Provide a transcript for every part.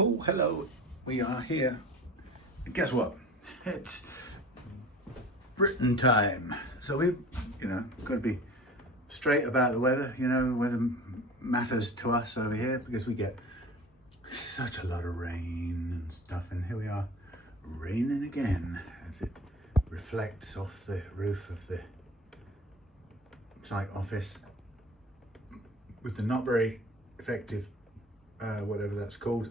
Oh, hello, we are here. Guess what? It's Britain time. So we've, got to be straight about the weather. Weather matters to us over here because we get such a lot of rain and stuff. And here we are, raining again as it reflects off the roof of the site office with the not very effective, whatever that's called,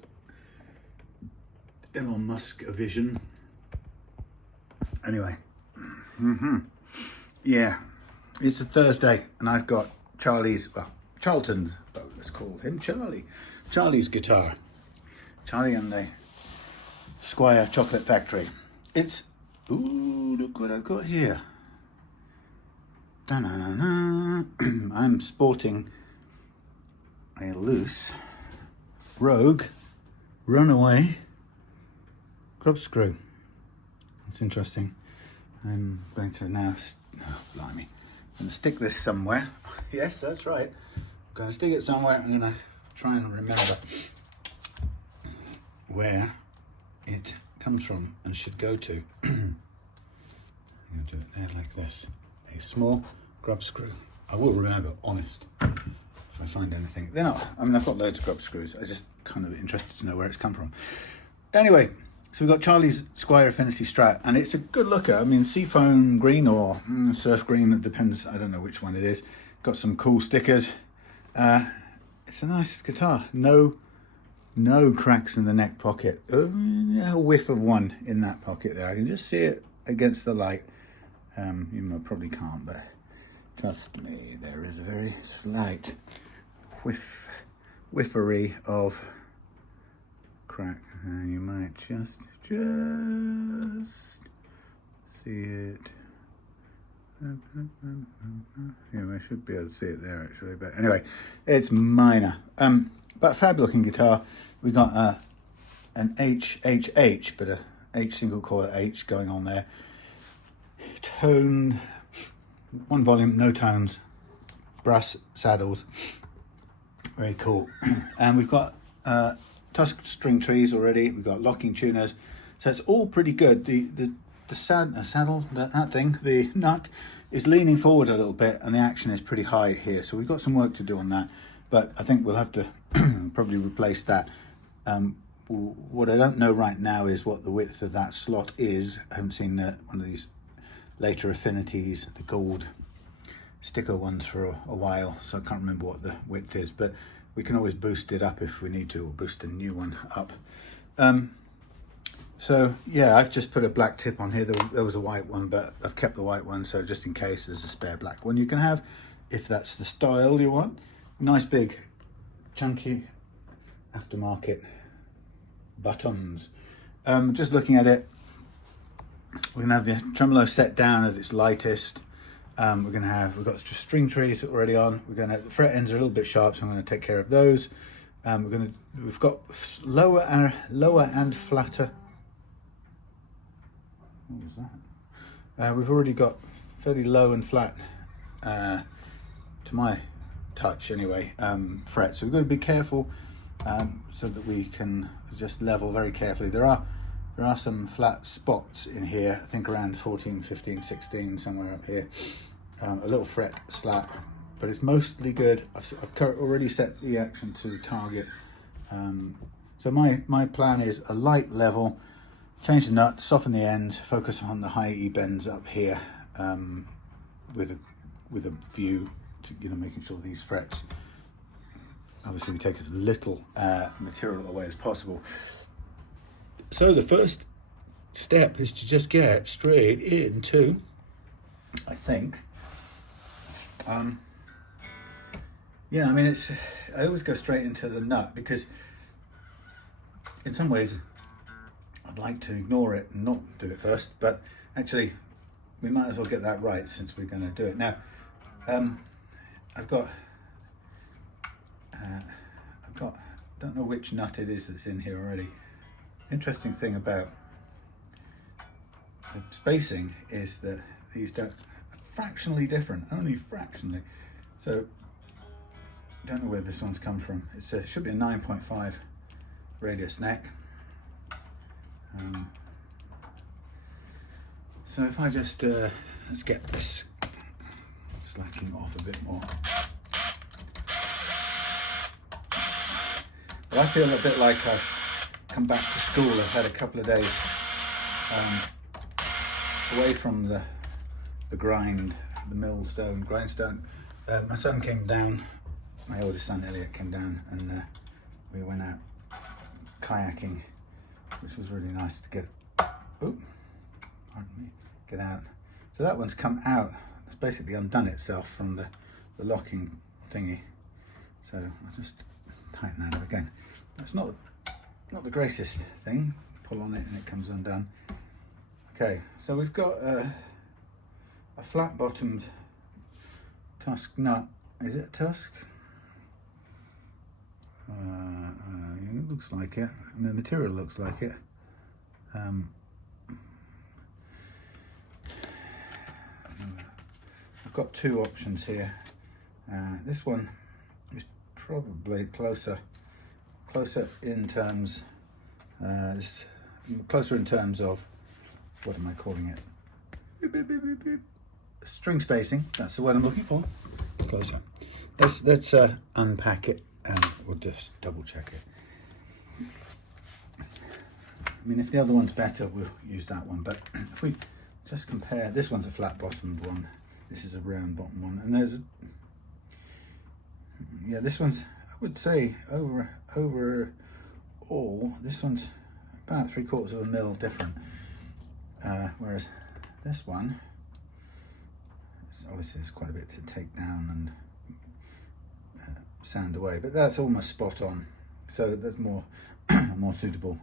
Elon Musk vision. Anyway, yeah, it's a Thursday and I've got Charly's, Charlton's, but let's call him Charly. Charly's guitar. Charly and the Squier Chocolate Factory. It's, ooh, look what I've got here. Da-na-na-na. I'm sporting a loose Rogue Runaway grub screw. It's interesting. I'm going to now, blimey, I'm going to stick this somewhere. Yes, that's right. I'm going to stick it somewhere. I'm going to try and remember where it comes from and should go to. I'm going to do it there like this. A small grub screw. I will remember, honest, if I find anything. They're not, I've got loads of grub screws. I just kind of interested to know where it's come from. Anyway, so we've got Charly's Squier Affinity Strat, and it's a good looker. I mean, seafoam green or surf green, it depends. I don't know which one it is. Got some cool stickers. It's a nice guitar. No cracks in the neck pocket. A whiff of one in that pocket there. I can just see it against the light. You probably can't, but trust me, there is a very slight whiffery of crack. You might just see it. Yeah, I should be able to see it there actually, but anyway, it's minor. But fab looking guitar. We got an HHH, but a H single coil H going on there. Toned, one volume, no tones, brass saddles, very cool. And we've got Tusq string trees already. We've got locking tuners, so it's all pretty good. The saddle, that thing, the nut is leaning forward a little bit, and the action is pretty high here. So we've got some work to do on that, but I think we'll have to probably replace that. What I don't know right now is what the width of that slot is. I haven't seen one of these later affinities, the gold sticker ones, for a while, so I can't remember what the width is, but we can always boost it up if we need to, or boost a new one up. So yeah, I've just put a black tip on here. There was a white one, but I've kept the white one, so just in case there's a spare black one you can have, if that's the style you want. Nice big chunky aftermarket buttons. Just looking at it, we're gonna have the tremolo set down at its lightest. We've got string trees already on. The fret ends are a little bit sharp, so I'm going to take care of those. We've got lower and flatter. What was that? We've already got fairly low and flat, to my touch anyway, frets. So we've got to be careful so that we can just level very carefully. There are some flat spots in here, I think around 14, 15, 16, somewhere up here. A little fret slap, but it's mostly good. I've already set the action to target. So my plan is a light level, change the nut, soften the ends, focus on the high E bends up here, with a view to making sure these frets, obviously we take as little material away as possible. So the first step is to just get straight into, I think, yeah, I mean, I always go straight into the nut because in some ways I'd like to ignore it and not do it first, but actually we might as well get that right since we're going to do it. Now, I've got, don't know which nut it is that's in here already. Interesting thing about the spacing is that these don't, fractionally different, only fractionally. So don't know where this one's come from. It should be a 9.5 radius neck. So if I just, let's get this slacking off a bit more. But I feel a bit like I've come back to school. I've had a couple of days away from the grindstone. My son came down, my oldest son Elliot came down, and we went out kayaking, which was really nice to get out. So that one's come out. It's basically undone itself from the locking thingy. So I'll just tighten that up again. That's not the greatest thing. Pull on it and it comes undone. Okay, so we've got a flat-bottomed Tusq nut. Is it a Tusq? It looks like it. I mean, the material looks like it. I've got two options here. This one is probably closer in terms of, what am I calling it? String spacing. That's the word I'm looking for. Closer. Let's unpack it and we'll just double check it. I mean, if the other one's better, we'll use that one. But if we just compare, this one's a flat-bottomed one. This is a round bottom one, and this one's, I would say, overall, this one's about 3/4 of a mil different, whereas this one, obviously there's quite a bit to take down and sand away, but that's almost spot on. So that's more more suitable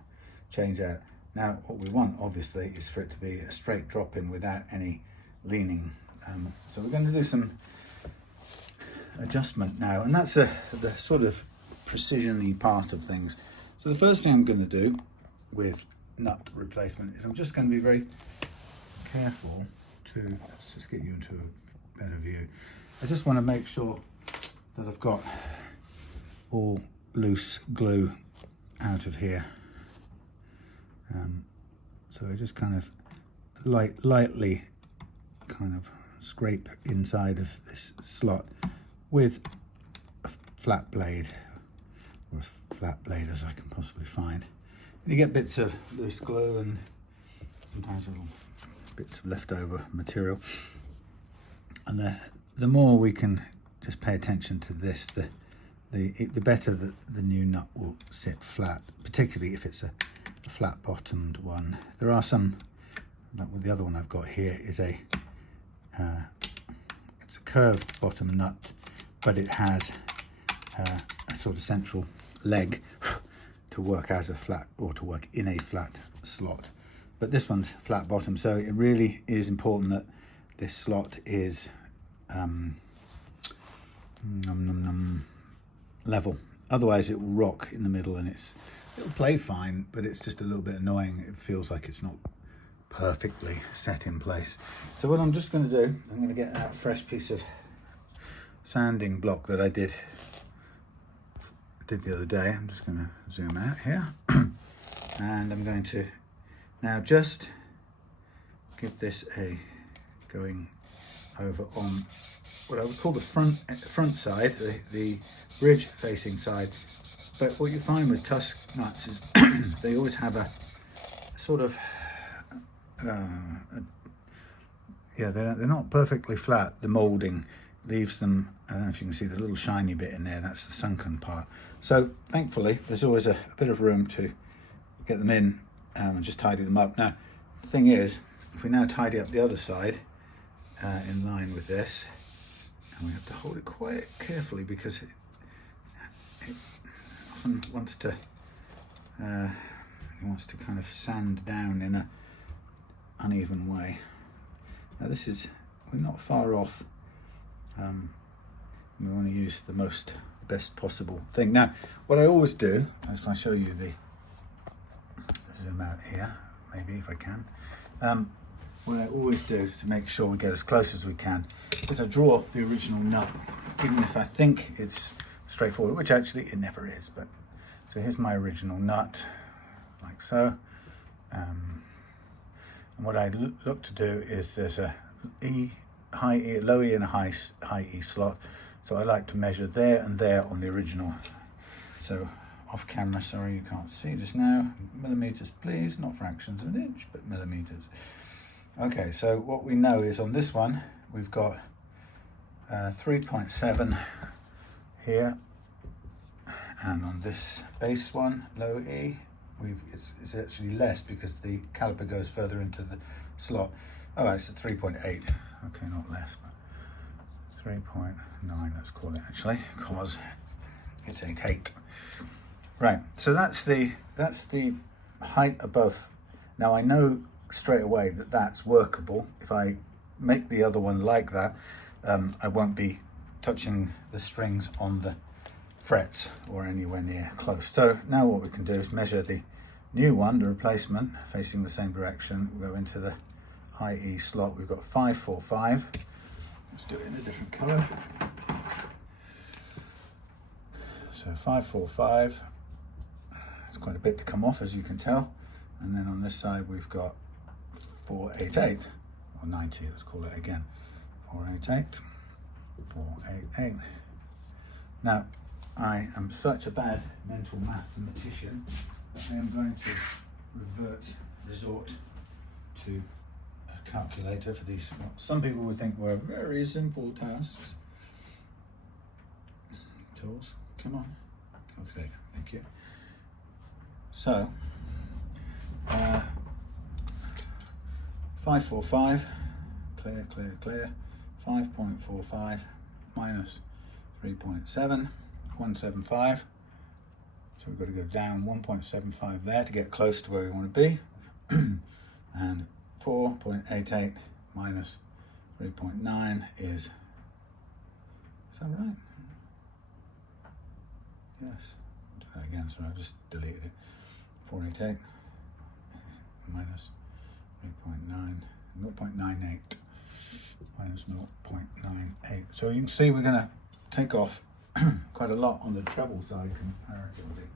change out. Now, what we want, obviously, is for it to be a straight drop in without any leaning. So we're going to do some adjustment now, and that's the sort of precision-y part of things. So the first thing I'm going to do with nut replacement is I'm just going to be very careful to, let's just get you into a better view. I just want to make sure that I've got all loose glue out of here. So I just kind of lightly kind of scrape inside of this slot with a flat blade, or as flat blade as I can possibly find. And you get bits of loose glue and sometimes little bits of leftover material. And the more we can just pay attention to this, the better the new nut will sit flat, particularly if it's a flat-bottomed one. There are some, like with the other one I've got here, is it's a curved bottom nut, but it has a sort of central leg to work as a flat, or to work in a flat slot. But this one's flat bottom, so it really is important that this slot is level. Otherwise it will rock in the middle, and it'll play fine, but it's just a little bit annoying. It feels like it's not perfectly set in place. So what I'm just going to do, I'm going to get that fresh piece of sanding block that I did the other day. I'm just going to zoom out here and I'm going to now just give this a going over on what I would call the front side, the bridge facing side. But what you find with Tusq nuts is they always have a sort of they're not perfectly flat. The moulding leaves them, I don't know if you can see the little shiny bit in there, that's the sunken part. So thankfully there's always a bit of room to get them in and just tidy them up. Now the thing is, if we now tidy up the other side in line with this, and we have to hold it quite carefully because it often wants to kind of sand down in a uneven way. Now we're not far off. We want to use the best possible thing. Now what I always do is, if I show you the zoom out here, maybe if I can, what I always do to make sure we get as close as we can is I draw the original nut, even if I think it's straightforward, which actually it never is, but So here's my original nut, like so. And what I look to do is there's a high E, low E and a high E slot. So I like to measure there and there on the original. So off camera, sorry you can't see just now, millimeters please, not fractions of an inch, but millimeters. Okay, so what we know is on this one, we've got 3.7 here, and on this base one, low E, it's actually less because the caliper goes further into the slot. Oh, it's at 3.8, okay, not less, but 3.9, let's call it actually, because it's 8.8. Right, so that's the height above. Now I know straight away that that's workable. If I make the other one like that, I won't be touching the strings on the frets or anywhere near close. So now what we can do is measure the new one, the replacement, facing the same direction. We'll go into the high E slot. We've got 545. Let's do it in a different color. So 545. It's quite a bit to come off, as you can tell. And then on this side we've got 488 or 90. Let's call it again. 488. 488. Now I am such a bad mental mathematician that I am going to resort to a calculator for these, what some people would think were very simple tasks. Tools, come on, calculator, thank you. So, 545, clear, 5.45 minus 3.7, 175. So we've got to go down 1.75 there to get close to where we want to be. And 4.88 minus 3.9 is that right? Yes. Do that again, sorry, I just deleted it. 488 minus 3.9, 0.98 minus 0.98. So you can see we're going to take off quite a lot on the treble side comparatively,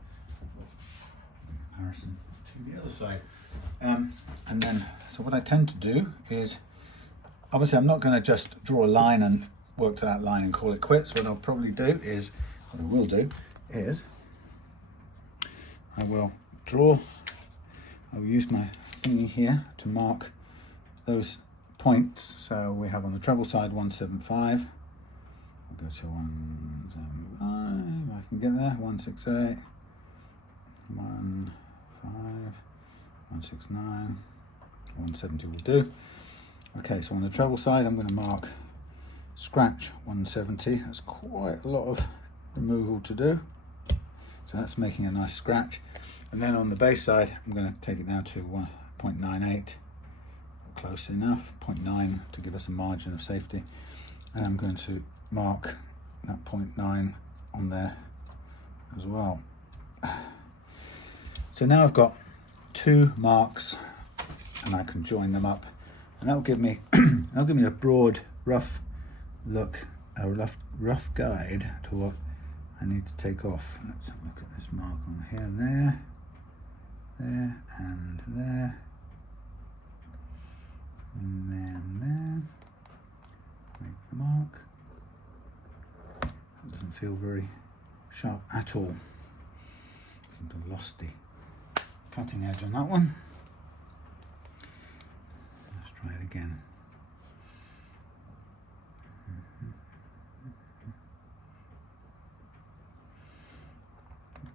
in comparison to the other side. And then, so what I tend to do is, obviously I'm not going to just draw a line and work to that line and call it quits. What I'll probably do is, what I will do is, I will use my thingy here to mark those points. So we have on the treble side 175. I'll go to 175, I can get there, 168, 15, 169, 170 will do. Okay, so on the treble side, I'm going to mark scratch 170. That's quite a lot of removal to do. So that's making a nice scratch. And then on the bass side, I'm going to take it down to 1.98, close enough, 0.9 to give us a margin of safety. And I'm going to mark that 0.9 on there as well. So now I've got two marks and I can join them up, and that'll give me a broad, rough look, a rough guide to what I need to take off. Let's have a look at this mark on here, there, and there, and then there. Make the mark. That doesn't feel very sharp at all. Seem to have lost the cutting edge on that one. Let's try it again.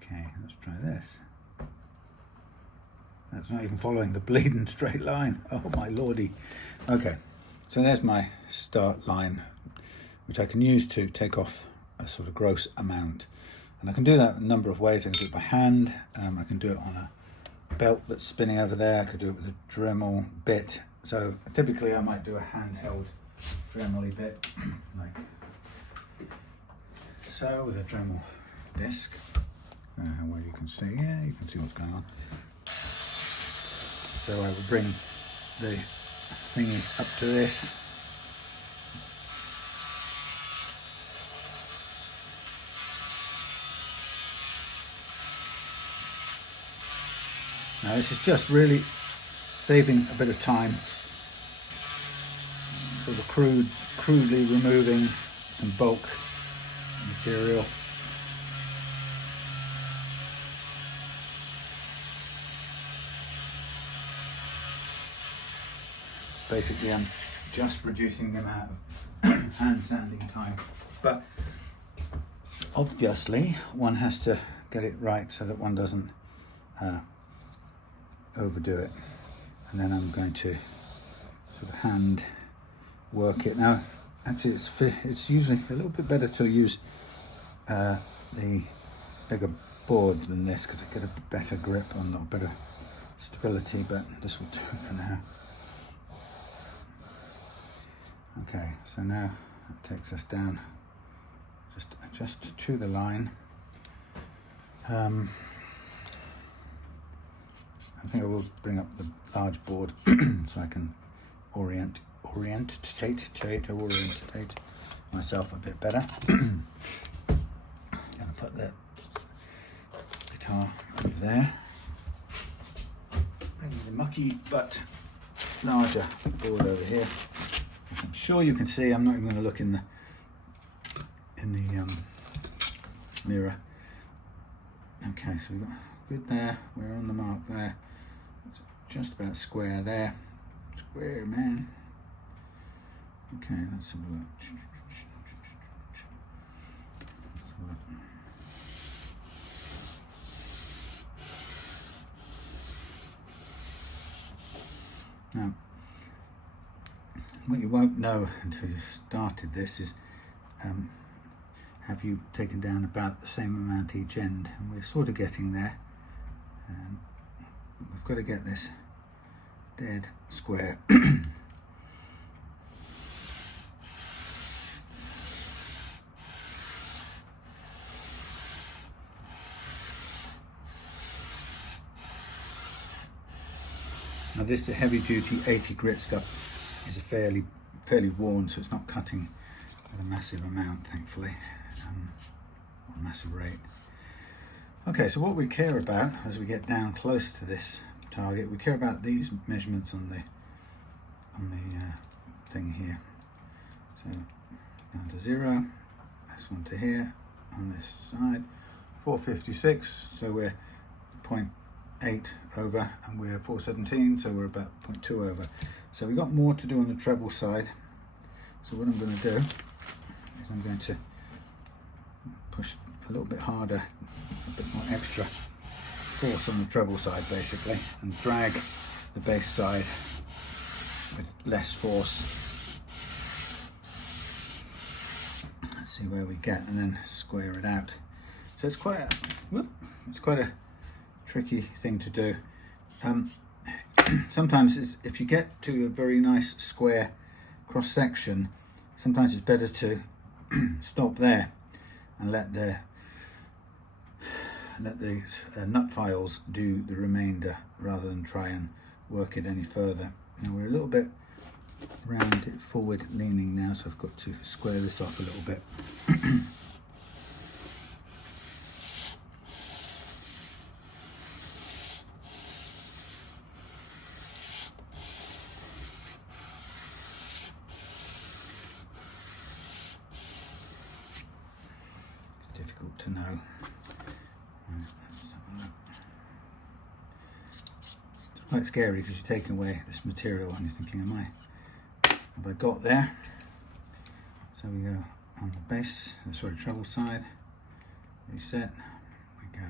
Okay, let's try this. That's not even following the bleeding straight line. Oh my lordy. Okay, so there's my start line, which I can use to take off a sort of gross amount. And I can do that a number of ways. I can do it by hand. I can do it on a belt that's spinning over there. I could do it with a Dremel bit. So typically I might do a handheld Dremel bit, like so, with a Dremel disc, where you can see, yeah, you can see what's going on. So I will bring the thingy up to this. Now this is just really saving a bit of time, sort of crudely removing some bulk material. Basically I'm just reducing the amount of hand sanding time, but obviously one has to get it right so that one doesn't overdo it. And then I'm going to sort of hand work it. Now actually it's usually a little bit better to use the bigger board than this, because I get a better grip on, or better stability, but this will do for now. Okay, so now it takes us down just to the line. I think I will bring up the large board so I can orientate myself a bit better. I'm gonna put the guitar over there. Bring the mucky but larger board over here. I'm sure you can see. I'm not even going to look in the mirror. Okay, so we've got good there. We're on the mark there. It's just about square there. Square, man. Okay, let's have a look. Now, what you won't know until you've started this is have you taken down about the same amount each end, and we're sort of getting there. We've got to get this dead square. Now this, the heavy duty 80 grit stuff, is a fairly worn, so it's not cutting at a massive amount, thankfully, or a massive rate. Okay, so what we care about as we get down close to this target, we care about these measurements on the thing here. So down to 0, this one to here, on this side, 456, so we're 0.8 over, and we're 417, so we're about 0.2 over. So we've got more to do on the treble side. So what I'm going to do is I'm going to push a little bit harder, a bit more extra force on the treble side basically, and drag the bass side with less force. Let's see where we get, and then square it out. So it's quite a tricky thing to do. Sometimes if you get to a very nice square cross section, sometimes it's better to stop there and let the nut files do the remainder, rather than try and work it any further. Now we're a little bit round it, forward leaning now, so I've got to square this off a little bit. Difficult to know. It's quite scary because you're taking away this material and you're thinking, have I got there? So we go on the bass, treble side, reset, we go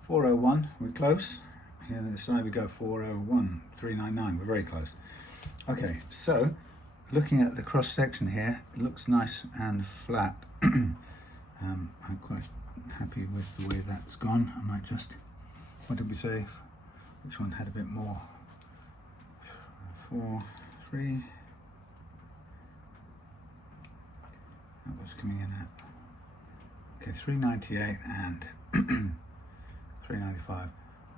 401, we're close. Here on the side we go 401, 399, we're very close. Okay, so looking at the cross section here, it looks nice and flat. I'm quite happy with the way that's gone. I might just, what did we say? Which one had a bit more? 4, 3. That was coming in at, okay, 398 and 395.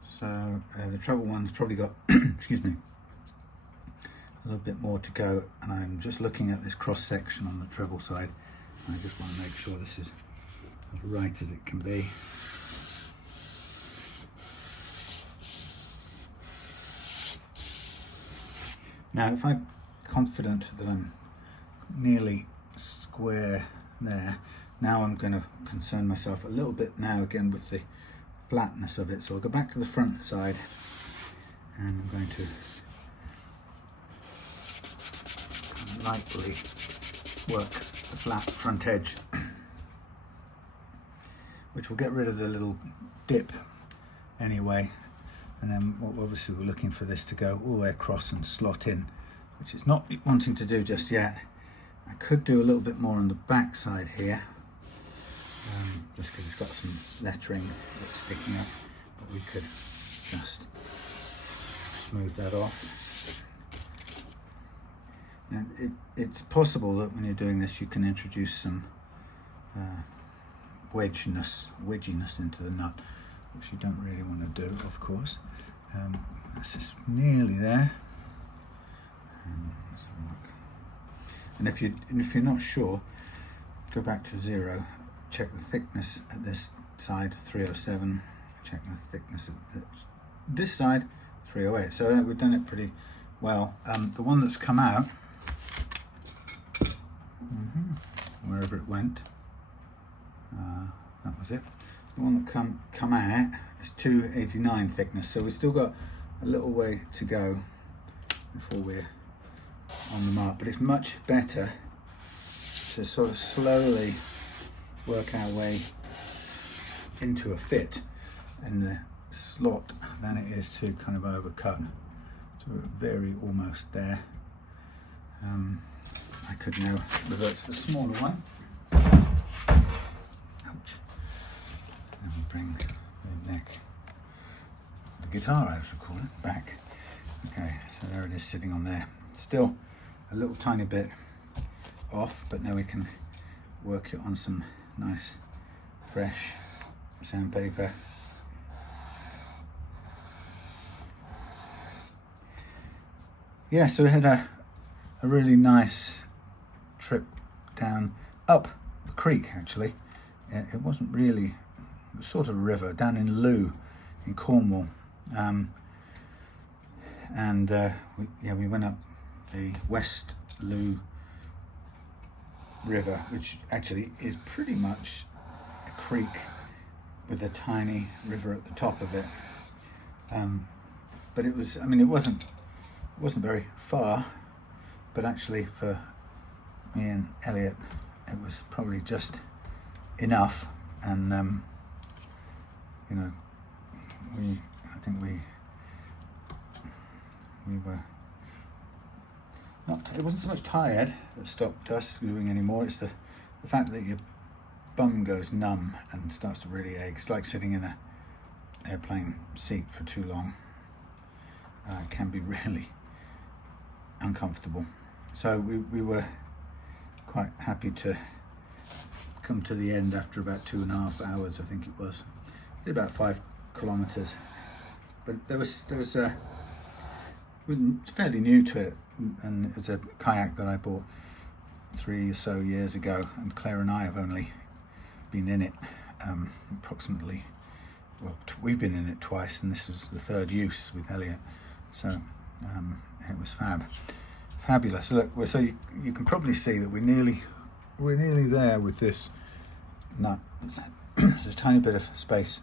So the treble one's probably got, excuse me, a little bit more to go. And I'm just looking at this cross section on the treble side. I just want to make sure this is as right as it can be. Now if I'm confident that I'm nearly square there, now I'm going to concern myself a little bit now again with the flatness of it. So I'll go back to the front side and I'm going to lightly work the flat front edge, which will get rid of the little dip anyway. And then obviously we're looking for this to go all the way across and slot in, which it's not wanting to do just yet. I could do a little bit more on the back side here, just because it's got some lettering that's sticking up, but we could just smooth that off. Now it's possible that when you're doing this you can introduce some wedginess into the nut, which you don't really want to do, of course. That's just nearly there. Let's have a look. And if you're not sure, go back to 0. Check the thickness at this side, 307. Check the thickness at this side, 308. So we've done it pretty well. The one that's come out, wherever it went, that was it. The one that come out is 289 thickness, so we've still got a little way to go before we're on the mark, but it's much better to sort of slowly work our way into a fit in the slot than it is to kind of overcut. So we're very almost there. I could now revert to the smaller one. Ouch. And we bring the neck, the guitar I was recording, back. Okay, so there it is sitting on there. Still a little tiny bit off, but now we can work it on some nice fresh sandpaper. Yeah, so we had a really nice trip down up the creek actually. It wasn't really, it was sort of a river down in Loo in Cornwall. We went up the West Loo River, which actually is pretty much a creek with a tiny river at the top of it. But it was, I mean, it wasn't very far, but actually for me and Elliot, it was probably just enough. And you know, I think we were not, it wasn't so much tired that stopped us doing anymore, it's the fact that your bum goes numb and starts to really ache. It's like sitting in an airplane seat for too long. It can be really uncomfortable. So we were quite happy to come to the end after about 2.5 hours, I think it was. Did about 5 kilometers, but there was fairly new to it, and it was a kayak that I bought 3 or so years ago, and Claire and I have only been in it approximately, well, we've been in it twice, and this was the 3rd use with Elliot, so it was fabulous. Look, so you can probably see that we're nearly there with this nut. There's a tiny bit of space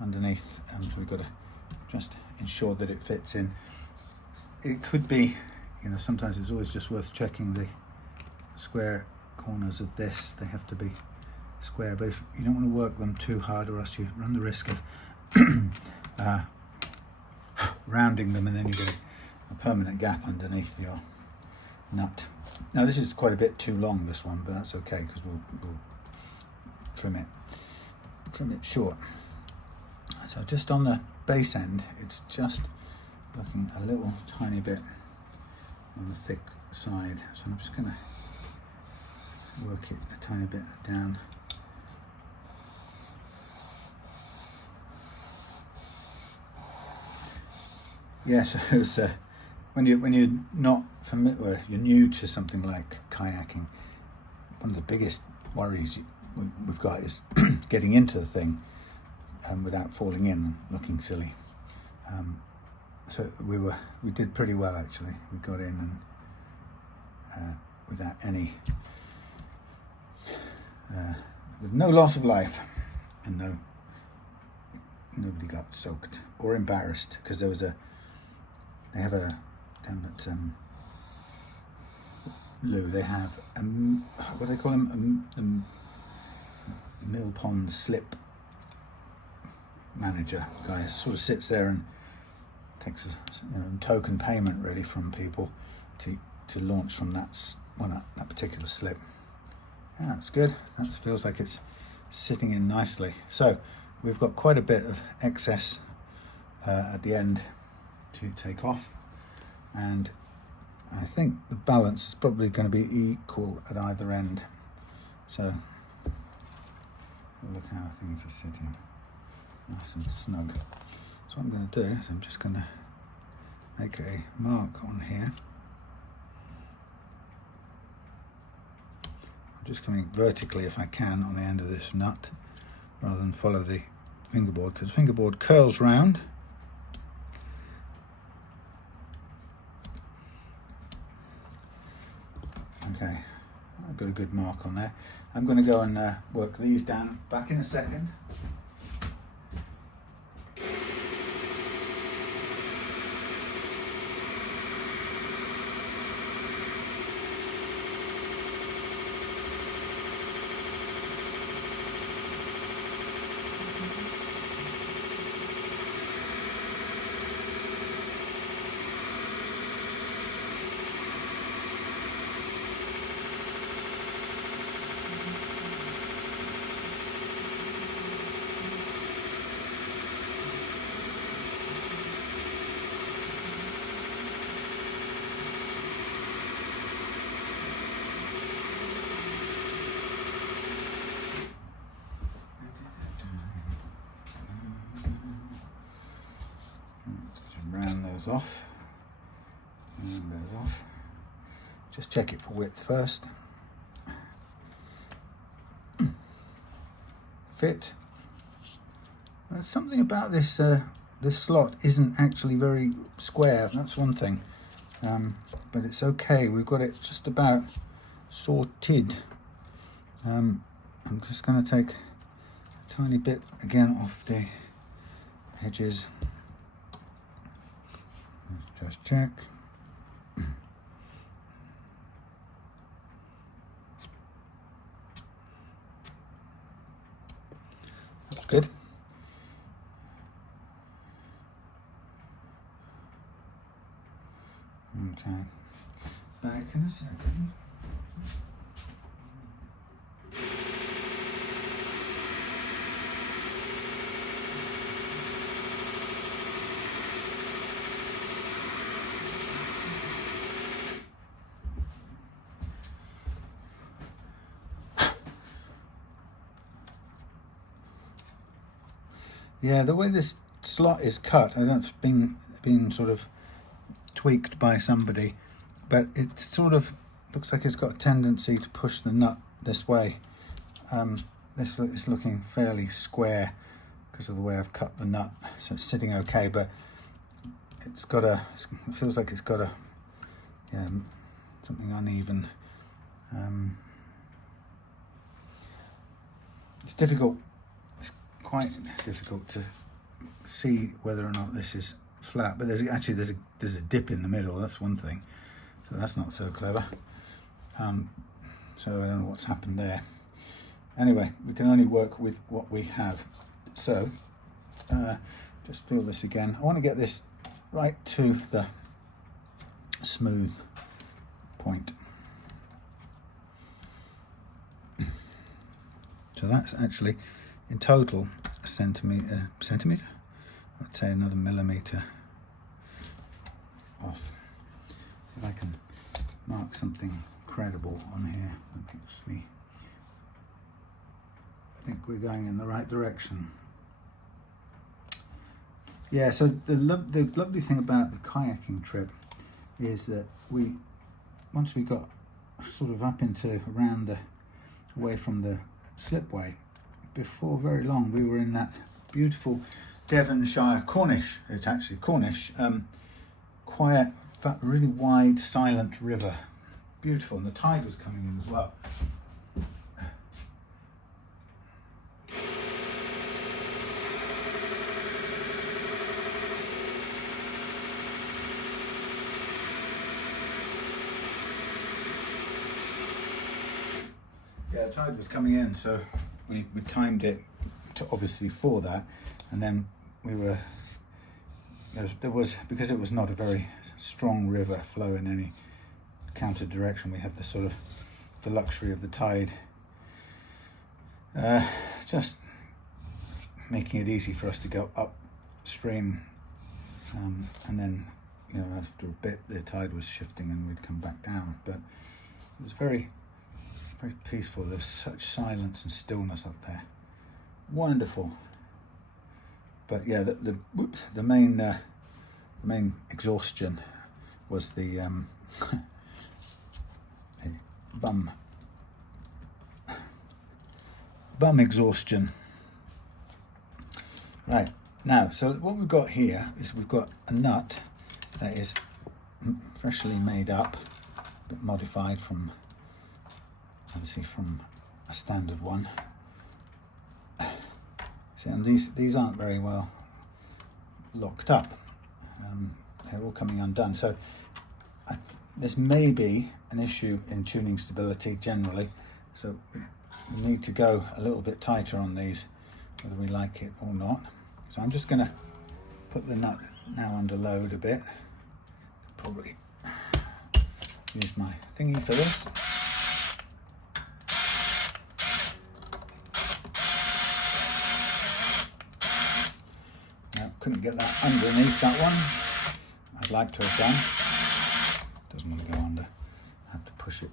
underneath, and we've got to just ensure that it fits in. It could be, you know, sometimes it's always just worth checking the square corners of this. They have to be square, but if you don't want to work them too hard, or else you run the risk of rounding them, and then you get a permanent gap underneath your nut. Now this is quite a bit too long, this one, but that's okay, because we'll trim it short. So just on the base end, it's just looking a little tiny bit on the thick side, so I'm just going to work it a tiny bit down. Yes, yeah, so it's, when you're not familiar, you're new to something like kayaking, one of the biggest worries we've got is getting into the thing without falling in and looking silly. so we did pretty well actually. We got in and without any with no loss of life, and nobody got soaked or embarrassed, because they have a down at Lou, they have what do they call them, a mill pond slip manager guy, sort of sits there and takes a token payment really from people to launch from that particular slip. Yeah, that's good. That feels like it's sitting in nicely. So we've got quite a bit of excess at the end to take off, and I think the balance is probably going to be equal at either end. So look how things are sitting nice and snug. So what I'm going to do is I'm just going to make a mark on here. I'm just coming vertically if I can on the end of this nut, rather than follow the fingerboard, because fingerboard curls round. Okay, I've got a good mark on there. I'm going to go and work these down. Back in a second. Round those off, round those off. Just check it for width first. Fit. There's something about this this slot isn't actually very square. That's one thing, but it's okay. We've got it just about sorted. I'm just going to take a tiny bit again off the edges. Just check. That's good. Okay. Back in a second. Yeah, the way this slot is cut, I don't know if it's been sort of tweaked by somebody, but it sort of looks like it's got a tendency to push the nut this way. This is looking fairly square because of the way I've cut the nut, so it's sitting okay, but it feels like it's got a something uneven. It's difficult. Quite difficult to see whether or not this is flat, but there's a dip in the middle. That's one thing, so that's not so clever. So I don't know what's happened there. Anyway, we can only work with what we have. So just feel this again. I want to get this right to the smooth point. So that's actually in total a centimetre, I'd say another millimetre off. If I can mark something credible on here, that makes me think we're going in the right direction. Yeah, so the lovely thing about the kayaking trip is that once we got sort of up into around away from the slipway, before very long we were in that beautiful Devonshire Cornish. It's actually Cornish. Quiet, but really wide, silent river. Beautiful, and the tide was coming in as well. Yeah, the tide was coming in, so we timed it to obviously for that, and then we were there was because it was not a very strong river flow in any counter direction. We had the sort of the luxury of the tide just making it easy for us to go upstream, and then after a bit the tide was shifting and we'd come back down. But it was very peaceful. There's such silence and stillness up there. Wonderful. But yeah, the main exhaustion was the bum exhaustion. Right, now, so what we've got here is we've got a nut that is freshly made up, but modified from obviously from a standard one. See, and these aren't very well locked up. They're all coming undone. So this may be an issue in tuning stability generally. So we need to go a little bit tighter on these, whether we like it or not. So I'm just going to put the nut now under load a bit. Probably use my thingy for this. Couldn't get that underneath that one. I'd like to have done. Doesn't want to go under. I have to push it.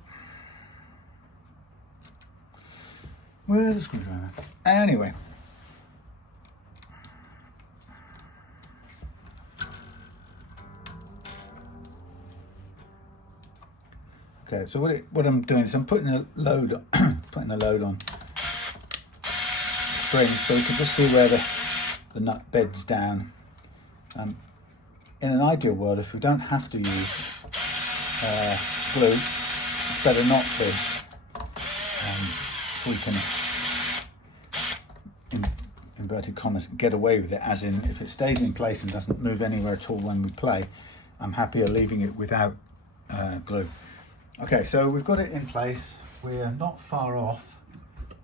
Where's the screwdriver? Anyway. Okay, so what I'm doing is I'm putting a load on springs, so we can just see where the nut beds down. In an ideal world, if we don't have to use glue, it's better not to. We can, in inverted commas, get away with it, as in if it stays in place and doesn't move anywhere at all when we play, I'm happier leaving it without glue. Okay, so we've got it in place. We're not far off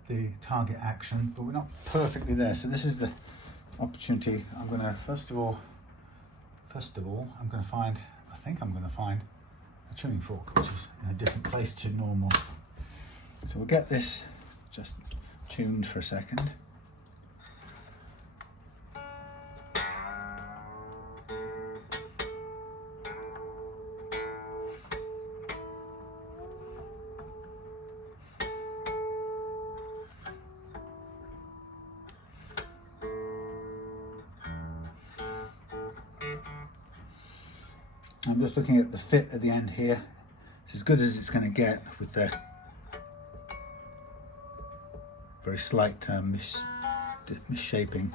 the target action, but we're not perfectly there. So this is the opportunity. I'm going to first of all I'm going to find a tuning fork which is in a different place to normal. So we'll get this just tuned for a second. I'm just looking at the fit at the end here. It's as good as it's going to get with the very slight misshaping.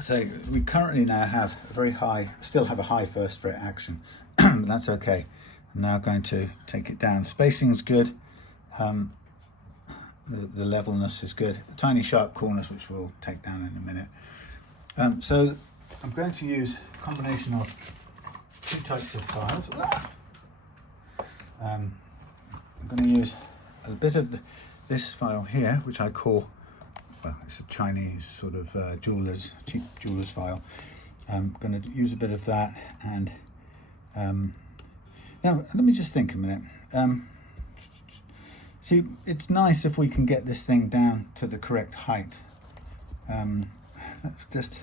So we currently now have a very high, still have a high first fret action, but that's okay. I'm now going to take it down. Spacing's good. The levelness is good. Tiny sharp corners, which we'll take down in a minute. So I'm going to use a combination of two types of files. I'm going to use a bit of this file here, which I call, well, it's a Chinese sort of cheap jeweler's file. I'm going to use a bit of that, and now let me just think a minute. See, it's nice if we can get this thing down to the correct height. Just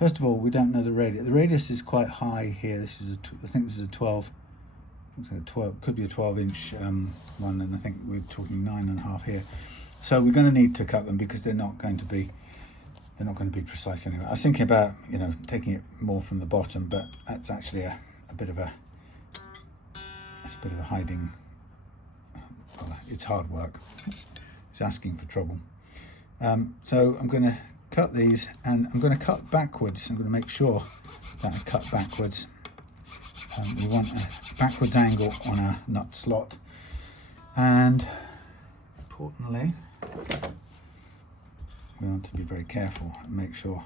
first of all, we don't know the radius. The radius is quite high here. This is I think this is a 12. Looks like a 12. Could be a 12-inch one, and I think we're talking 9.5 here. So we're going to need to cut them because they're not going to be precise anyway. I was thinking about taking it more from the bottom, but that's actually a bit of a it's a bit of a hiding, well, it's hard work. It's asking for trouble. So I'm going to cut these, and I'm going to cut backwards. I'm going to make sure that I cut backwards. We want a backwards angle on our nut slot, and importantly we want to be very careful and make sure.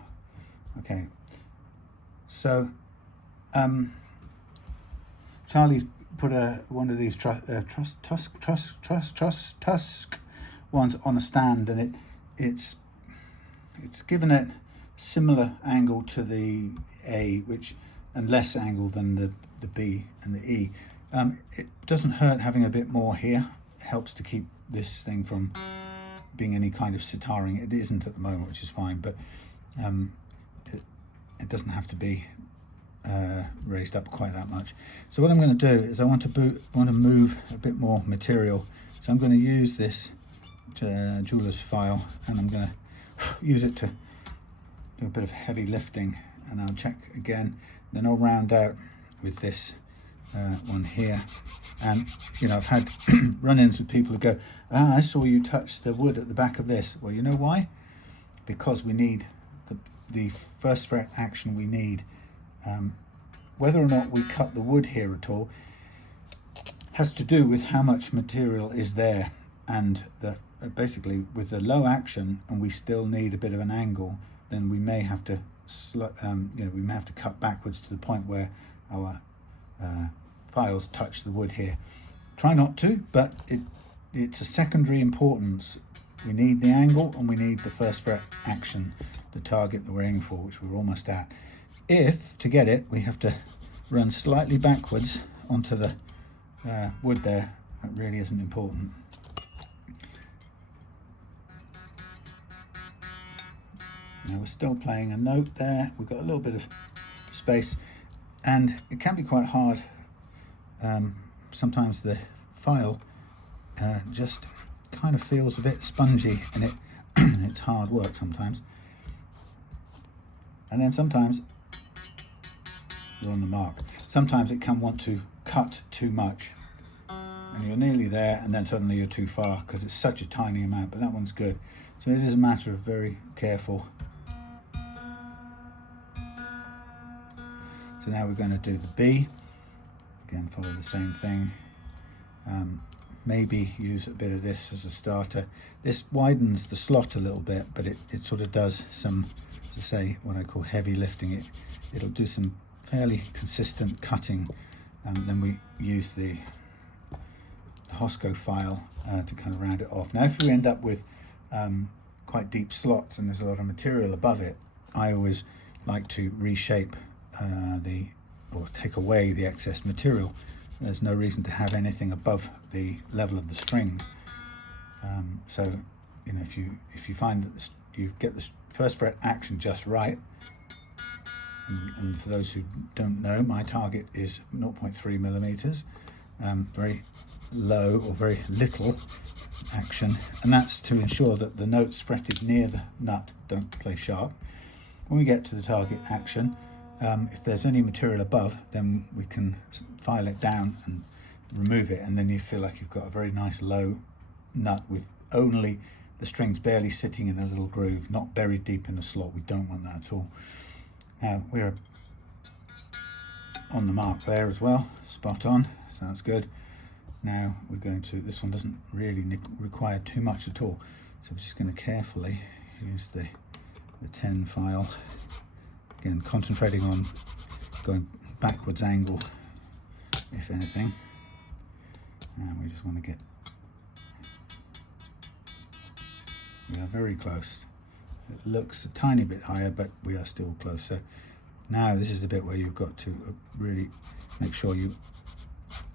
Okay, so Charlie's put one of these Tusq ones on a stand, and it's given it similar angle to the A, and less angle than the B and the E. It doesn't hurt having a bit more here. It helps to keep this thing from being any kind of sitaring. It isn't at the moment, which is fine, but it doesn't have to be raised up quite that much. So what I'm going to do is I want to move a bit more material. So I'm going to use this jeweler's file, and I'm going to use it to do a bit of heavy lifting, and I'll check again. Then I'll round out with this one here. And you know, I've had run-ins with people who go, I saw you touch the wood at the back of this. Well, you know why? Because we need the first fret action we need. Whether or not we cut the wood here at all has to do with how much material is there, and basically with the low action, and we still need a bit of an angle, then we may have to we may have to cut backwards to the point where our files touch the wood here. Try not to, but it's a secondary importance. We need the angle, and we need the first fret action, the target that we're aiming for, which we're almost at. If, to get it, we have to run slightly backwards onto the wood there, that really isn't important. Now we're still playing a note there. We've got a little bit of space, and it can be quite hard. Sometimes the file just kind of feels a bit spongy, and it's hard work sometimes. And then sometimes you're on the mark. Sometimes it can want to cut too much, and you're nearly there, and then suddenly you're too far because it's such a tiny amount. But that one's good. So it is a matter of very careful. So now we're going to do the B. Again, follow the same thing. Maybe use a bit of this as a starter. This widens the slot a little bit, but it sort of does some, to say, what I call heavy lifting. It'll do some fairly consistent cutting, and then we use the Hosco file to kind of round it off. Now if we end up with quite deep slots and there's a lot of material above it, I always like to reshape or take away the excess material. There's no reason to have anything above the level of the strings. So you know, if you find that you get the first fret action just right, and for those who don't know, my target is 0.3 millimeters, very low or very little action, and that's to ensure that the notes fretted near the nut don't play sharp. When we get to the target action, if there's any material above, then we can file it down and remove it, and then you feel like you've got a very nice low nut with only the strings barely sitting in a little groove, not buried deep in a slot. We don't want that at all. Now we're on the mark there as well, spot on, sounds good. Now we're going to, this one doesn't really require too much at all, so we're just going to carefully use the 10 file, again concentrating on going backwards angle if anything, and we just want to get, we are very close. It looks a tiny bit higher, but we are still close. So now this is the bit where you've got to really make sure you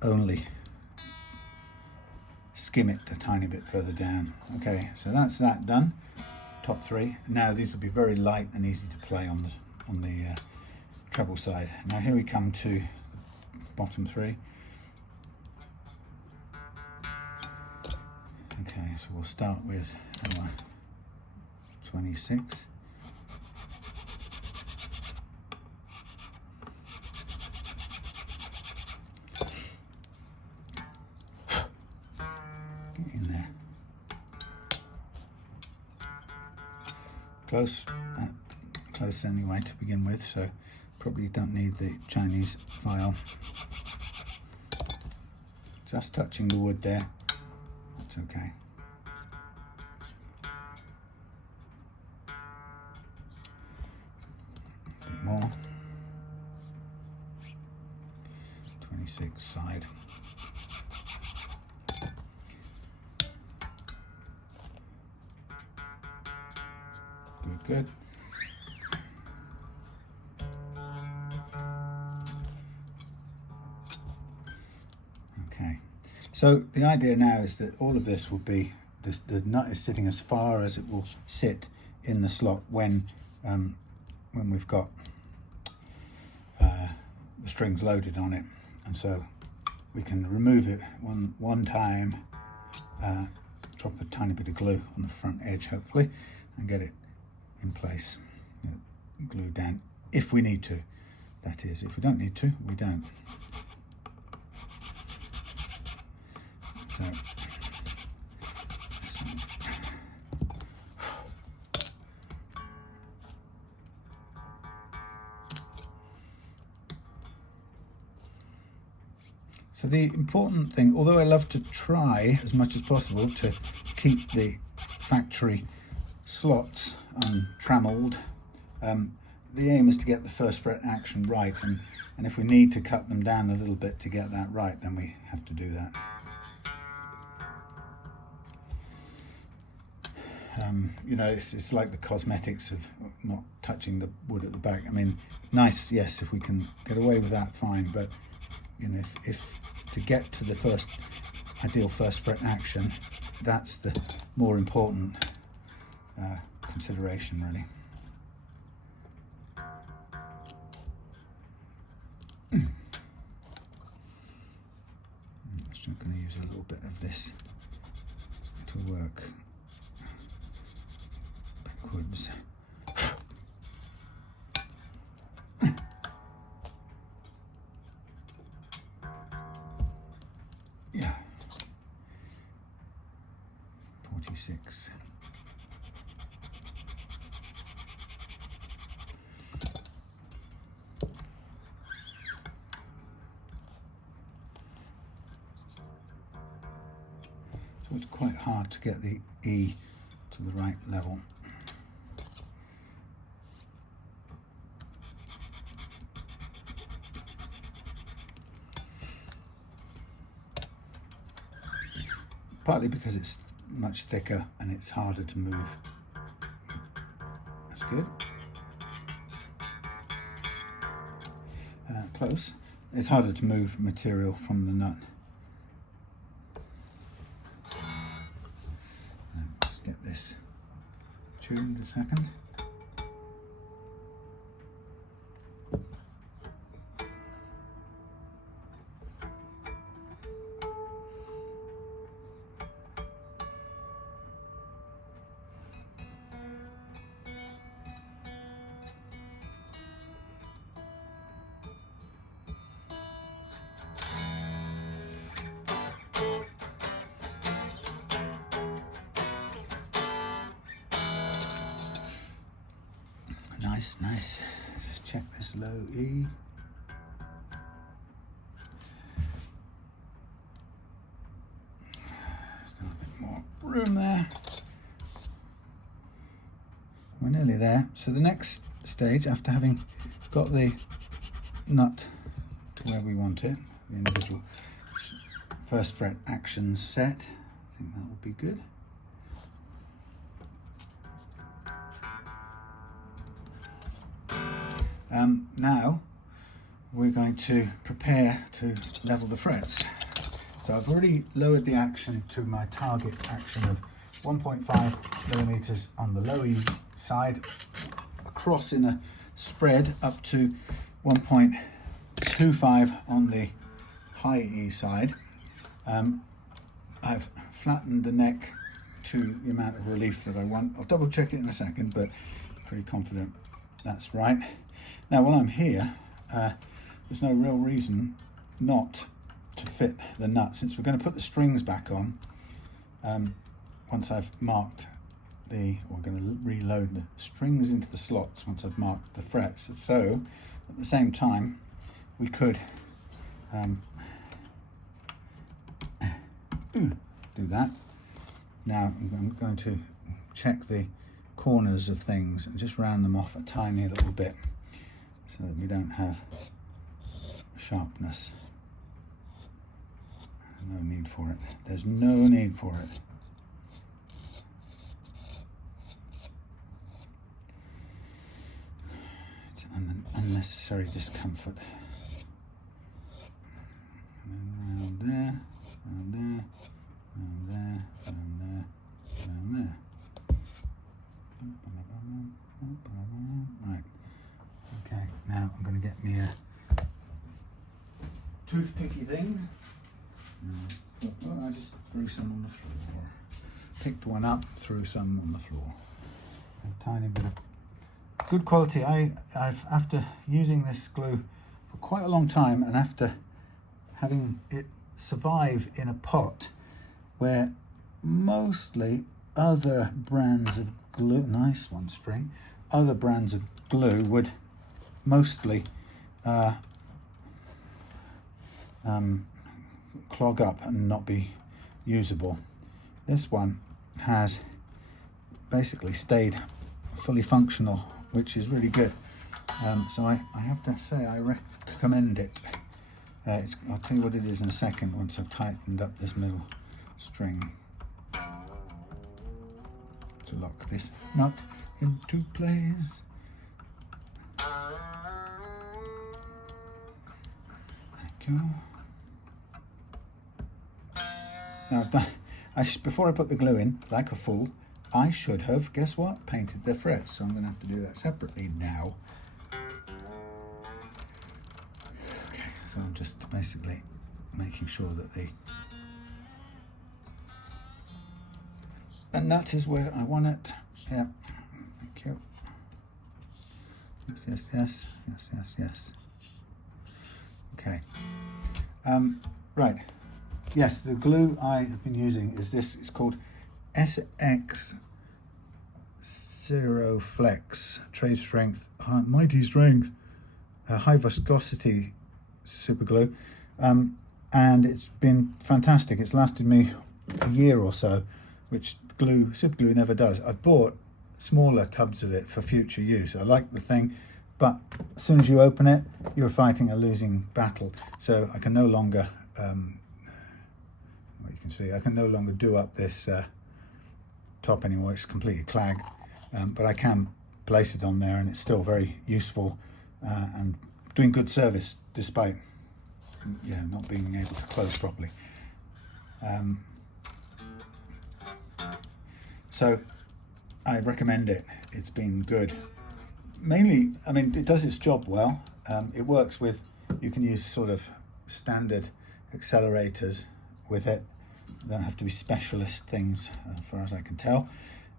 only skim it a tiny bit further down. Okay, so that's that done. Top three. Now these will be very light and easy to play on the treble side. Now here we come to bottom three. Okay, so we'll start with 26. Get in there. Close anyway to begin with, so probably don't need the Chinese file. Just touching the wood there, that's okay. A bit more. 26 side. Good. Okay, so the idea now is that all of this will be, the nut is sitting as far as it will sit in the slot when we've got the strings loaded on it, and so we can remove it one time, drop a tiny bit of glue on the front edge hopefully, and get it in place, glue down if we need to. That is, if we don't need to, we don't. So the important thing, although I love to try as much as possible to keep the factory slots untrammeled, the aim is to get the first fret action right, and if we need to cut them down a little bit to get that right, then we have to do that. You know, it's like the cosmetics of not touching the wood at the back. I mean, nice, yes, if we can get away with that, fine, but you know, if to get to the ideal first fret action, that's the more important consideration, really. I'm just going to use a little bit of this to work backwards. Yeah, 46. So it's quite hard to get the E to the right level. Partly because it's much thicker and it's harder to move. That's good. Close. It's harder to move material from the nut. Let's get this tuned a second. Nice. Just check this low E. Still a bit more room there. We're nearly there. So the next stage, after having got the nut to where we want it, the individual first fret actions set, I think that will be good. Now we're going to prepare to level the frets. So I've already lowered the action to my target action of 1.5 millimeters on the low E side, across in a spread up to 1.25 on the high E side. I've flattened the neck to the amount of relief that I want. I'll double check it in a second, but pretty confident that's right. Now, while I'm here, there's no real reason not to fit the nut. Since we're going to put the strings back on, once I've marked we're going to reload the strings into the slots once I've marked the frets. So at the same time we could do that. Now I'm going to check the corners of things and just round them off a tiny little bit so that we don't have sharpness. No need for it. There's no need for it. It's an unnecessary discomfort. And round there, round there, round there, round there, round there. Right. Okay, now I'm going to get me a toothpicky thing. I just threw some on the floor. Picked one up, threw some on the floor. A tiny bit of good quality. I've after using this glue for quite a long time, and after having it survive in a pot where mostly other brands of glue, nice one string, other brands of glue would mostly clog up and not be usable. This one has basically stayed fully functional, which is really good. So I have to say I recommend it. I'll tell you what it is in a second once I've tightened up this middle string to lock this nut into place. Thank you. Now, before I put the glue in, like a fool, I should have, guess what, painted the frets. So I'm going to have to do that separately now. Okay, so I'm just basically making sure that and that is where I want it. Yeah, thank you. Yes, yes, yes, yes, yes, yes. Okay. Right. Yes, the glue I have been using is this. It's called SX Zero Flex Trade Strength, Mighty Strength, High Viscosity super glue, and it's been fantastic. It's lasted me a year or so, which super glue never does. I've bought smaller tubs of it for future use. I like the thing, but as soon as you open it, you're fighting a losing battle. So I can no longer you can see I can no longer do up this top anymore. It's completely clagged, but I can place it on there and it's still very useful and doing good service despite not being able to close properly. So I recommend it. It's been good. Mainly, I mean, it does its job well. It works with, you can use sort of standard accelerators with it. They don't have to be specialist things, as far as I can tell.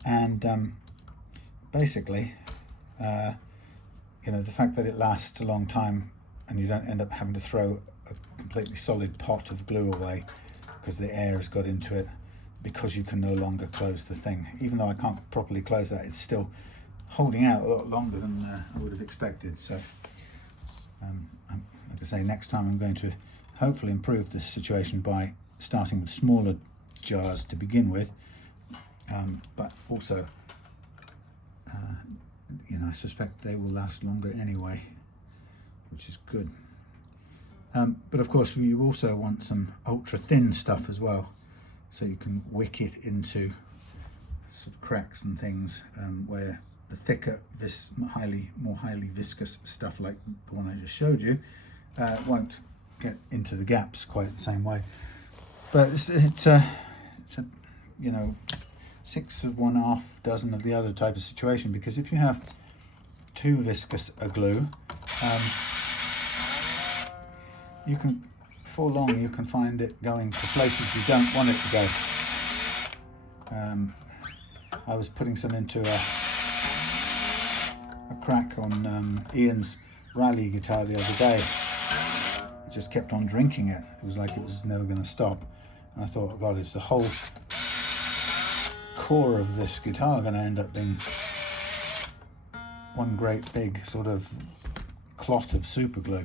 And basically, the fact that it lasts a long time and you don't end up having to throw a completely solid pot of glue away because the air has got into it, because you can no longer close the thing. Even though I can't properly close that, it's still holding out a lot longer than I would have expected. So, like I say, next time I'm going to hopefully improve the situation by starting with smaller jars to begin with, but also, I suspect they will last longer anyway, which is good. But of course, you also want some ultra thin stuff as well, so you can wick it into sort of cracks and things where the thicker, more highly viscous stuff like the one I just showed you won't get into the gaps quite the same way. But it's a 6 of one, half dozen of the other type of situation, because if you have too viscous a glue, you can, before long, you can find it going to places you don't want it to go. I was putting some into a crack on Ian's Raleigh guitar the other day. It just kept on drinking it. It was like it was never going to stop. And I thought, oh God, it's the whole core of this guitar going to end up being one great big sort of clot of super glue.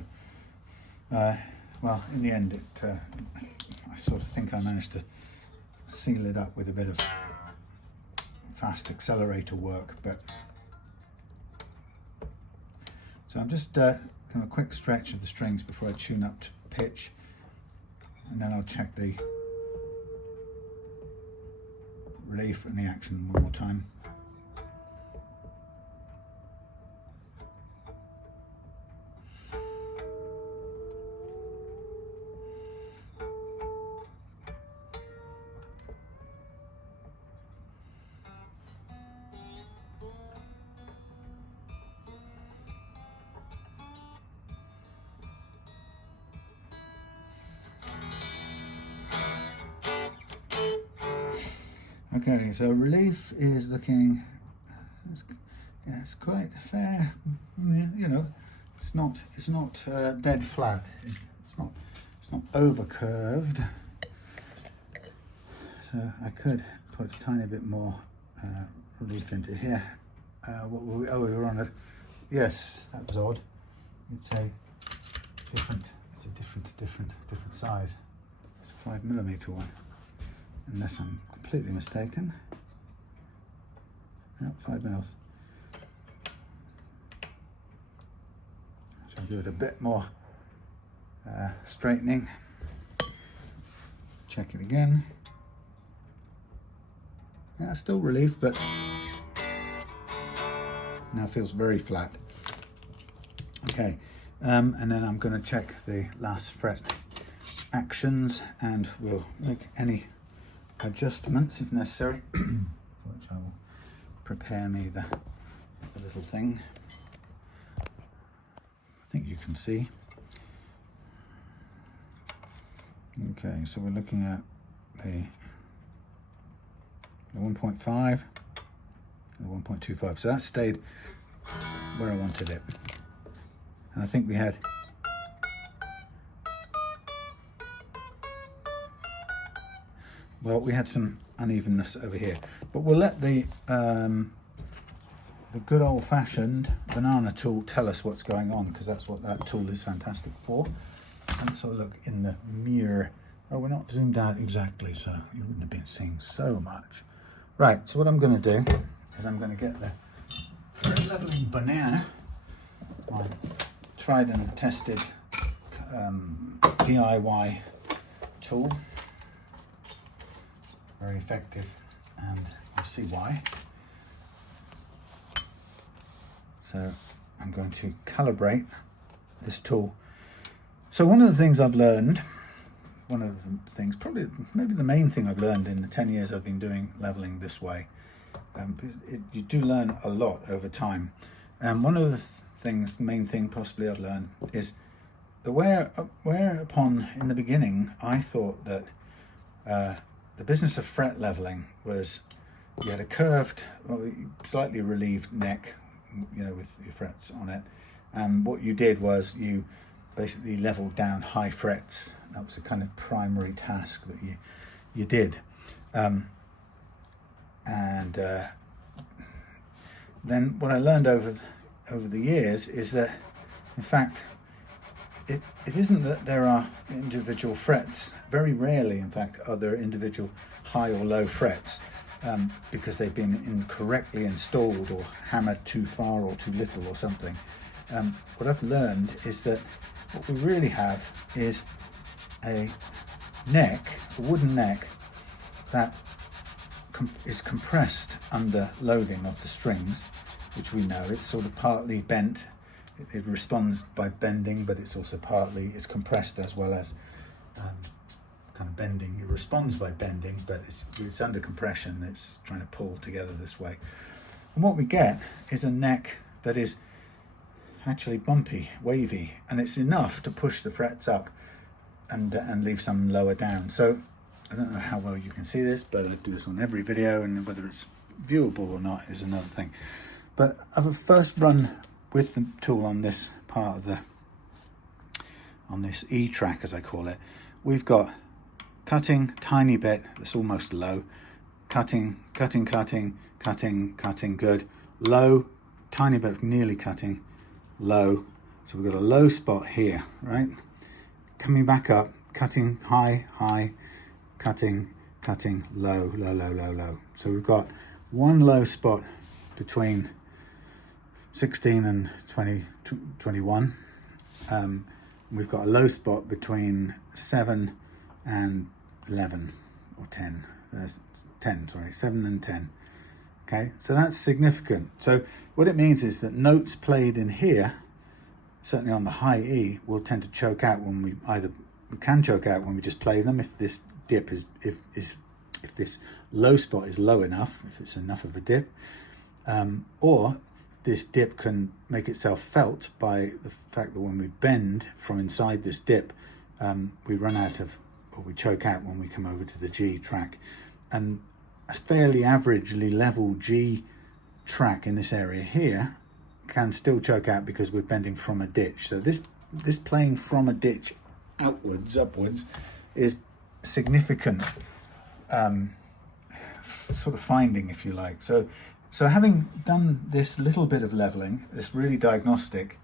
Well, in the end, I sort of think I managed to seal it up with a bit of fast accelerator work, but so I'm just kind of a quick stretch of the strings before I tune up to pitch, and then I'll check the relief and the action one more time. Okay, so relief is looking, it's quite fair, you know, it's not dead flat, it's not over curved, so I could put a tiny bit more relief into here. What were we, oh, we were on a, yes, that was odd, it's a different size, it's a 5mm one, unless I'm completely mistaken. No, 5mm. So I'll do it a bit more straightening. Check it again. Yeah, still relief, but now feels very flat. Okay, and then I'm going to check the last fret actions, and we'll make any adjustments if necessary, for which I will prepare me the little thing. I think you can see. Okay, so we're looking at the 1.5, the 1.25, so that stayed where I wanted it, and I think we had some unevenness over here, but we'll let the good old-fashioned banana tool tell us what's going on, because that's what that tool is fantastic for. And let's have a look in the mirror. Oh, we're not zoomed out exactly, so you wouldn't have been seeing so much. Right, so what I'm going to do is I'm going to get the fret leveling banana, my tried and tested DIY tool. Very effective, and you'll see why. So I'm going to calibrate this tool. So one of the things I've learned, probably maybe the main thing I've learned in the 10 years I've been doing leveling this way, you do learn a lot over time. And one of the main thing possibly I've learned is the whereupon in the beginning I thought that the business of fret leveling was you had a curved, slightly relieved neck, you know, with your frets on it, and what you did was you basically leveled down high frets. That was a kind of primary task that you did, and then what I learned over the years is that in fact it isn't that there are individual frets. Very rarely, in fact, are there individual high or low frets because they've been incorrectly installed or hammered too far or too little or something. What I've learned is that what we really have is a wooden neck that is compressed under loading of the strings, which we know it's sort of partly bent. It responds by bending, but it's also it's compressed as well as kind of bending. It responds by bending, but it's under compression. It's trying to pull together this way. And what we get is a neck that is actually bumpy, wavy, and it's enough to push the frets up and leave some lower down. So I don't know how well you can see this, but I do this on every video, and whether it's viewable or not is another thing. But I've first run with the tool on this part of on this E track, as I call it. We've got cutting tiny bit that's almost low, cutting, cutting, cutting, cutting, cutting, good. Low, tiny bit of nearly cutting, low. So we've got a low spot here, right? Coming back up, cutting, high, high, cutting, cutting, low, low, low, low, low. So we've got one low spot between 16 and 21. We've got a low spot between 7 and 11 or 10. There's 10, sorry, 7 and 10. Okay, so that's significant. So what it means is that notes played in here, certainly on the high E, will tend to choke out when we can choke out when we just play them. If this dip is, if this low spot is low enough, if it's enough of a dip, or this dip can make itself felt by the fact that when we bend from inside this dip, we run out of, or we choke out when we come over to the G track. And a fairly averagely level G track in this area here can still choke out because we're bending from a ditch. So this playing from a ditch upwards is significant sort of finding, if you like. So having done this little bit of leveling, this really diagnostic,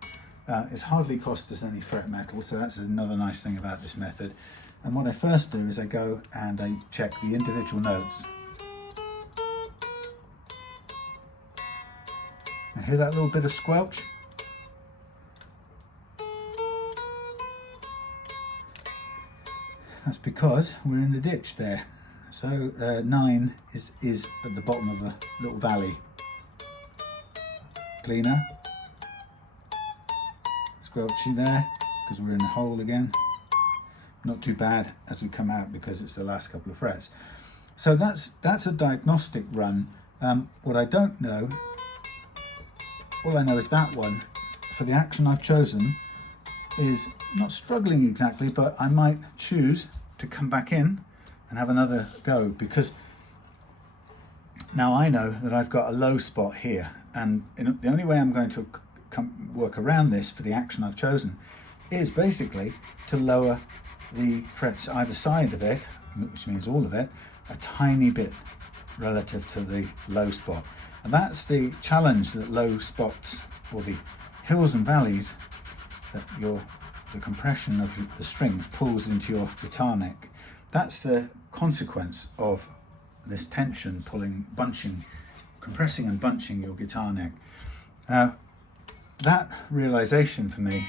it's hardly cost us any fret metal, so that's another nice thing about this method. And what I first do is I go and I check the individual notes. Now hear that little bit of squelch? That's because we're in the ditch there. So 9 is at the bottom of a little valley. Cleaner. Squelchy there, because we're in the hole again. Not too bad as we come out because it's the last couple of frets. So that's a diagnostic run. What I don't know, all I know is that one, for the action I've chosen, is not struggling exactly, but I might choose to come back in and have another go, because now I know that I've got a low spot here, and the only way I'm going to work around this for the action I've chosen is basically to lower the frets either side of it, which means all of it, a tiny bit relative to the low spot. And that's the challenge that low spots, or the hills and valleys, that the compression of the strings pulls into your guitar neck. That's the consequence of this tension pulling, bunching, compressing and bunching your guitar neck. Now, that realization for me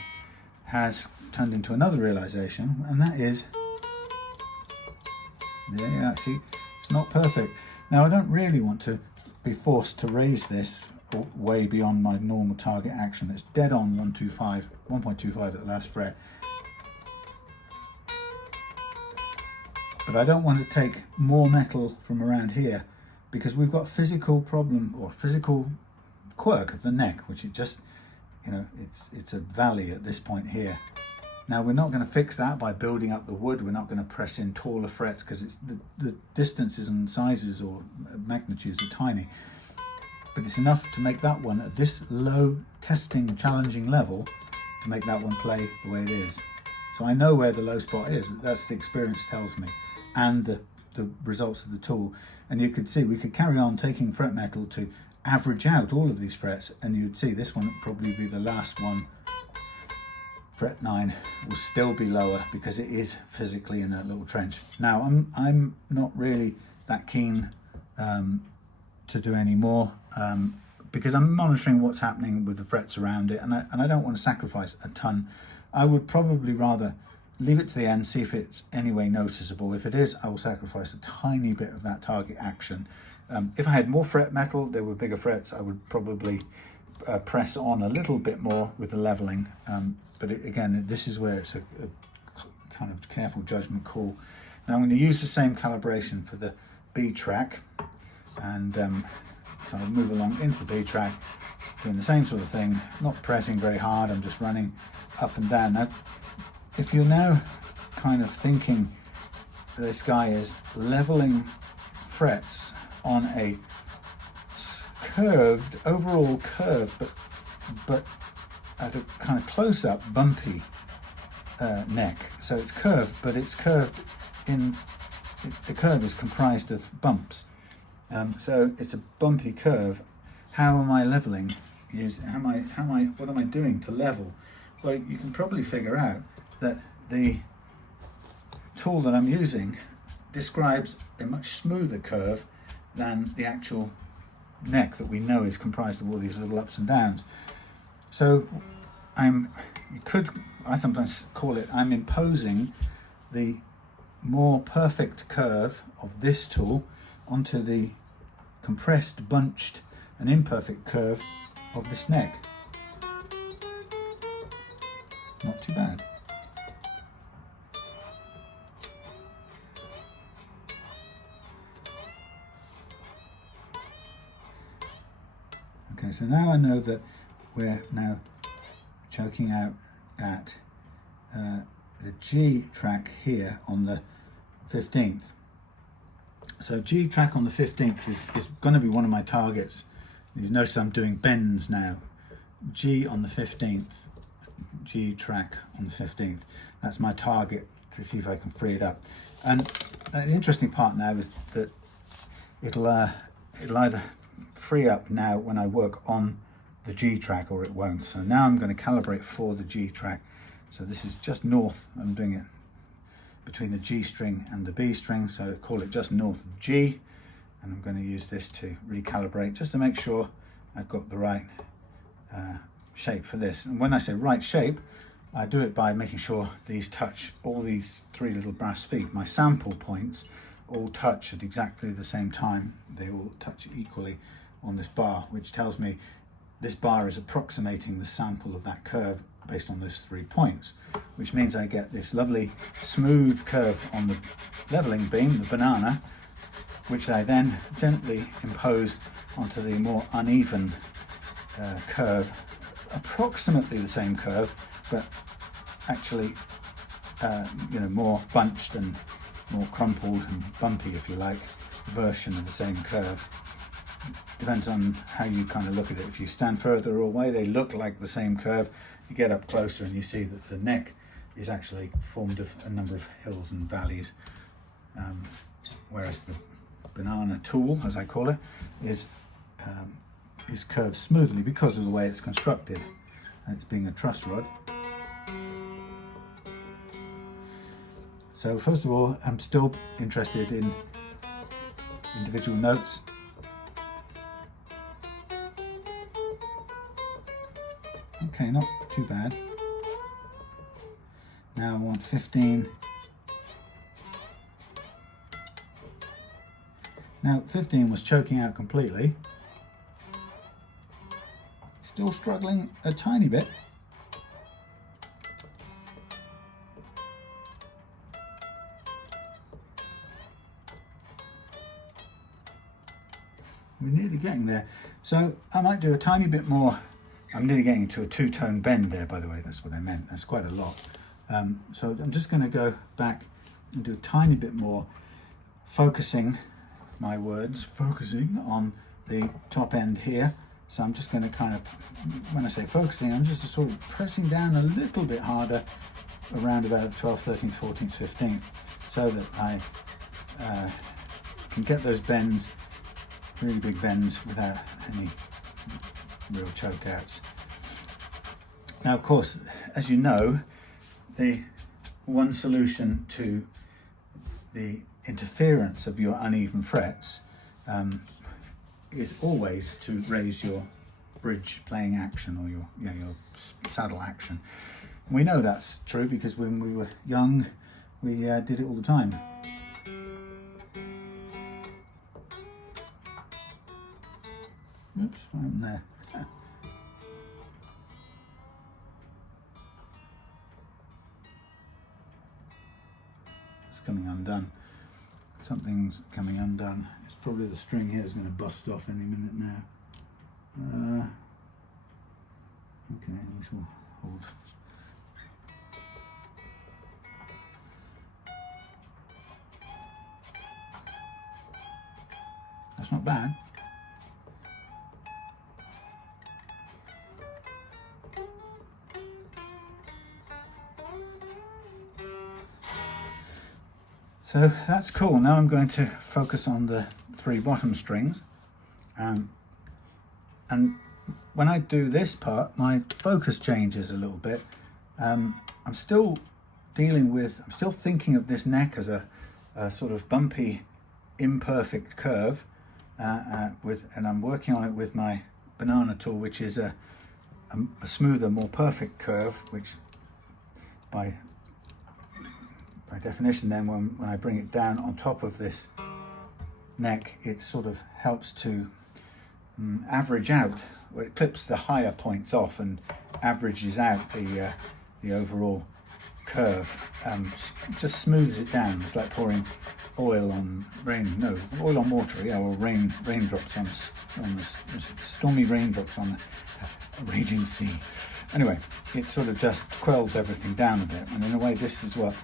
has turned into another realization, and that is, yeah, see, it's not perfect. Now, I don't really want to be forced to raise this way beyond my normal target action. It's dead on 1.25 at the last fret. But I don't want to take more metal from around here, because we've got physical problem, or physical quirk of the neck, which it just, it's a valley at this point here. Now, we're not going to fix that by building up the wood. We're not going to press in taller frets, because it's the distances and sizes or magnitudes are tiny. But it's enough to make that one at this low, testing, challenging level, to make that one play the way it is. So I know where the low spot is. That's the experience tells me, and the results of the tool. And you could see we could carry on taking fret metal to average out all of these frets, and you'd see this one would probably be the last one. Fret 9 will still be lower because it is physically in a little trench. Now, I'm not really that keen to do any more, because I'm monitoring what's happening with the frets around it, and I don't want to sacrifice a ton. I would probably rather leave it to the end, see if it's anyway noticeable. If it is, I will sacrifice a tiny bit of that target action. If I had more fret metal, there were bigger frets, I would probably press on a little bit more with the leveling. But again, this is where it's a kind of careful judgment call. Now I'm going to use the same calibration for the B track, and so I'll move along into the B track, doing the same sort of thing, not pressing very hard, I'm just running up and down. Now, if you're now kind of thinking this guy is leveling frets on a curved, overall curve, but at a kind of close-up, bumpy neck. So it's curved, but it's curved the curve is comprised of bumps. So it's a bumpy curve. How am I leveling? What am I doing to level? Well, you can probably figure out that the tool that I'm using describes a much smoother curve than the actual neck that we know is comprised of all these little ups and downs. So I sometimes call it, I'm imposing the more perfect curve of this tool onto the compressed, bunched and imperfect curve of this neck. Not too bad. Okay, so now I know that we're now choking out at the G track here on the 15th. So G track on the 15th is going to be one of my targets. You notice I'm doing bends now. G on the 15th, G track on the 15th. That's my target to see if I can free it up. And the interesting part now is that it'll either free up now when I work on the G track or it won't. So now I'm going to calibrate for the G track. So this is just north. I'm doing it between the G string and the B string, so call it just north of G, and I'm going to use this to recalibrate just to make sure I've got the right shape for this. And when I say right shape, I do it by making sure these touch, all these three little brass feet, my sample points, all touch at exactly the same time. They all touch equally on this bar, which tells me this bar is approximating the sample of that curve based on those 3 points, which means I get this lovely smooth curve on the leveling beam, the banana, which I then gently impose onto the more uneven curve, approximately the same curve, but actually more bunched and more crumpled and bumpy, if you like, version of the same curve. Depends on how you kind of look at it. If you stand further away, they look like the same curve. You get up closer and you see that the neck is actually formed of a number of hills and valleys, whereas the banana tool, as I call it, is curved smoothly because of the way it's constructed. And it's being a truss rod. So first of all, I'm still interested in individual notes. Okay, not too bad. Now I want 15. Now 15 was choking out completely. Still struggling a tiny bit. We're nearly getting there. So I might do a tiny bit more. I'm nearly getting into a two-tone bend there, by the way. That's what I meant. That's quite a lot. So I'm just going to go back and do a tiny bit more, focusing my words, focusing on the top end here. So I'm just going to kind of, when I say focusing, I'm just sort of pressing down a little bit harder around about the 12th, 13th, 14th, 15th, so that I can get those bends, really big bends, without any real choke outs. Now, of course, as you know, the one solution to the interference of your uneven frets is always to raise your bridge playing action, or your saddle action. We know that's true because when we were young, we did it all the time. Oops, I'm there. It's coming undone. Something's coming undone. It's probably the string here is going to bust off any minute now. Okay, we shall hold. That's not bad. So that's cool. Now I'm going to focus on the 3 bottom strings. And when I do this part, my focus changes a little bit. I'm still thinking of this neck as a sort of bumpy, imperfect curve, and I'm working on it with my banana tool, which is a smoother, more perfect curve, which by definition then when I bring it down on top of this neck, it sort of helps to average out, where it clips the higher points off and averages out the overall curve, just smooths it down. It's like pouring oil on water, yeah, or raindrops on the stormy raindrops on a raging sea. Anyway, it sort of just quells everything down a bit, and in a way this is what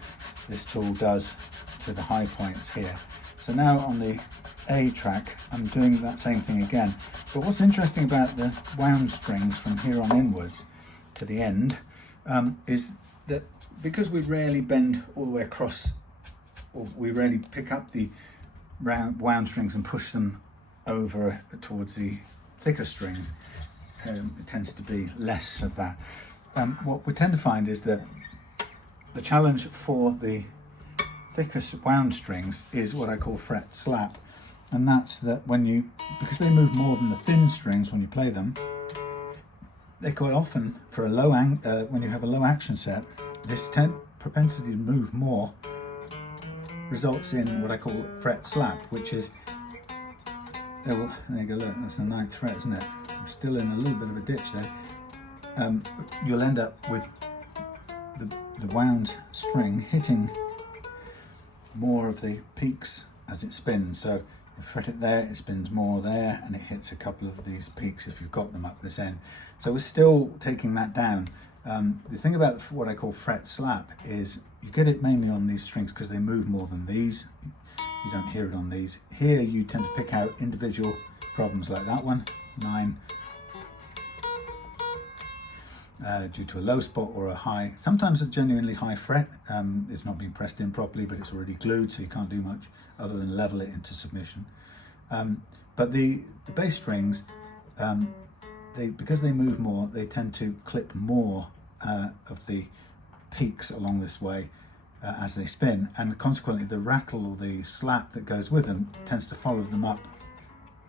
this tool does to the high points here. So now on the A track, I'm doing that same thing again. But what's interesting about the wound strings from here on inwards to the end is that because we rarely bend all the way across, or we rarely pick up the wound strings and push them over towards the thicker strings, it tends to be less of that. What we tend to find is that the challenge for the thickest wound strings is what I call fret slap, and that's that because they move more than the thin strings when you play them, they quite often, for a when you have a low action set, this propensity to move more results in what I call fret slap, which is, there you go, look, that's the 9th fret, isn't it? I'm still in a little bit of a ditch there. You'll end up with the wound string hitting more of the peaks as it spins. So you fret it there, it spins more there, and it hits a couple of these peaks if you've got them up this end. So we're still taking that down. The thing about what I call fret slap is you get it mainly on these strings because they move more than these. You don't hear it on these. Here you tend to pick out individual problems like that one, 9, due to a low spot or a high, sometimes a genuinely high fret. It's not being pressed in properly, but it's already glued, so you can't do much other than level it into submission. But the bass strings, because they move more, they tend to clip more of the peaks along this way as they spin, and consequently the rattle or the slap that goes with them tends to follow them up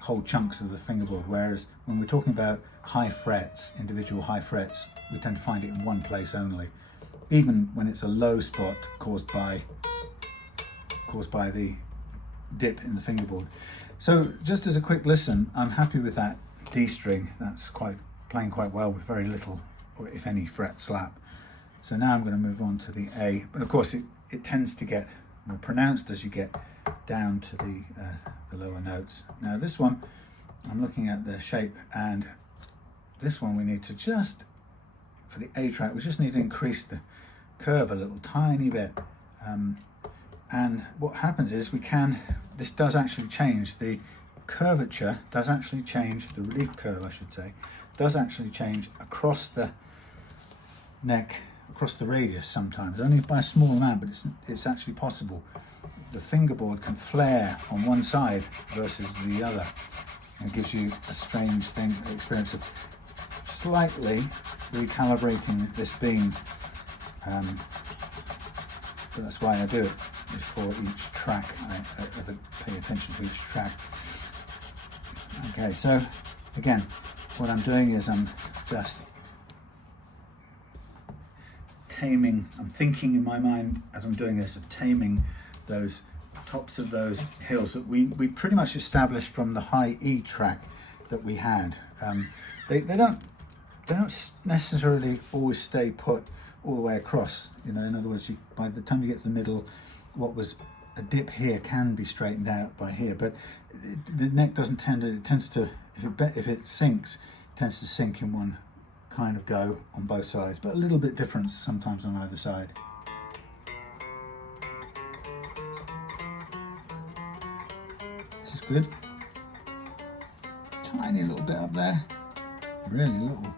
whole chunks of the fingerboard, whereas when we're talking about high frets, individual high frets, we tend to find it in one place only, even when it's a low spot caused by the dip in the fingerboard. So just as a quick listen, I'm happy with that D string. That's playing quite well with very little, or if any, fret slap. So now I'm going to move on to the A, but of course it tends to get more pronounced as you get down to the lower notes. Now this one, I'm looking at the shape, and this one we need to just, for the A track, we just need to increase the curve a little tiny bit. And what happens is this does actually change, the curvature does actually change, the relief curve I should say, does actually change across the neck, across the radius sometimes, only by a small amount, but it's actually possible. The fingerboard can flare on one side versus the other, and it gives you a strange experience of slightly recalibrating this beam. But that's why I do it before each track. I pay attention to each track. Okay, so again, what I'm doing is I'm just taming, I'm thinking in my mind as I'm doing this of taming those tops of those hills that we pretty much established from the high E track that we had. They don't necessarily always stay put all the way across. You know, in other words, by the time you get to the middle, what was a dip here can be straightened out by here, but the neck doesn't tend to, it tends to, if it sinks, it tends to sink in one kind of go on both sides, but a little bit different sometimes on either side. This is good. Tiny little bit up there, really little.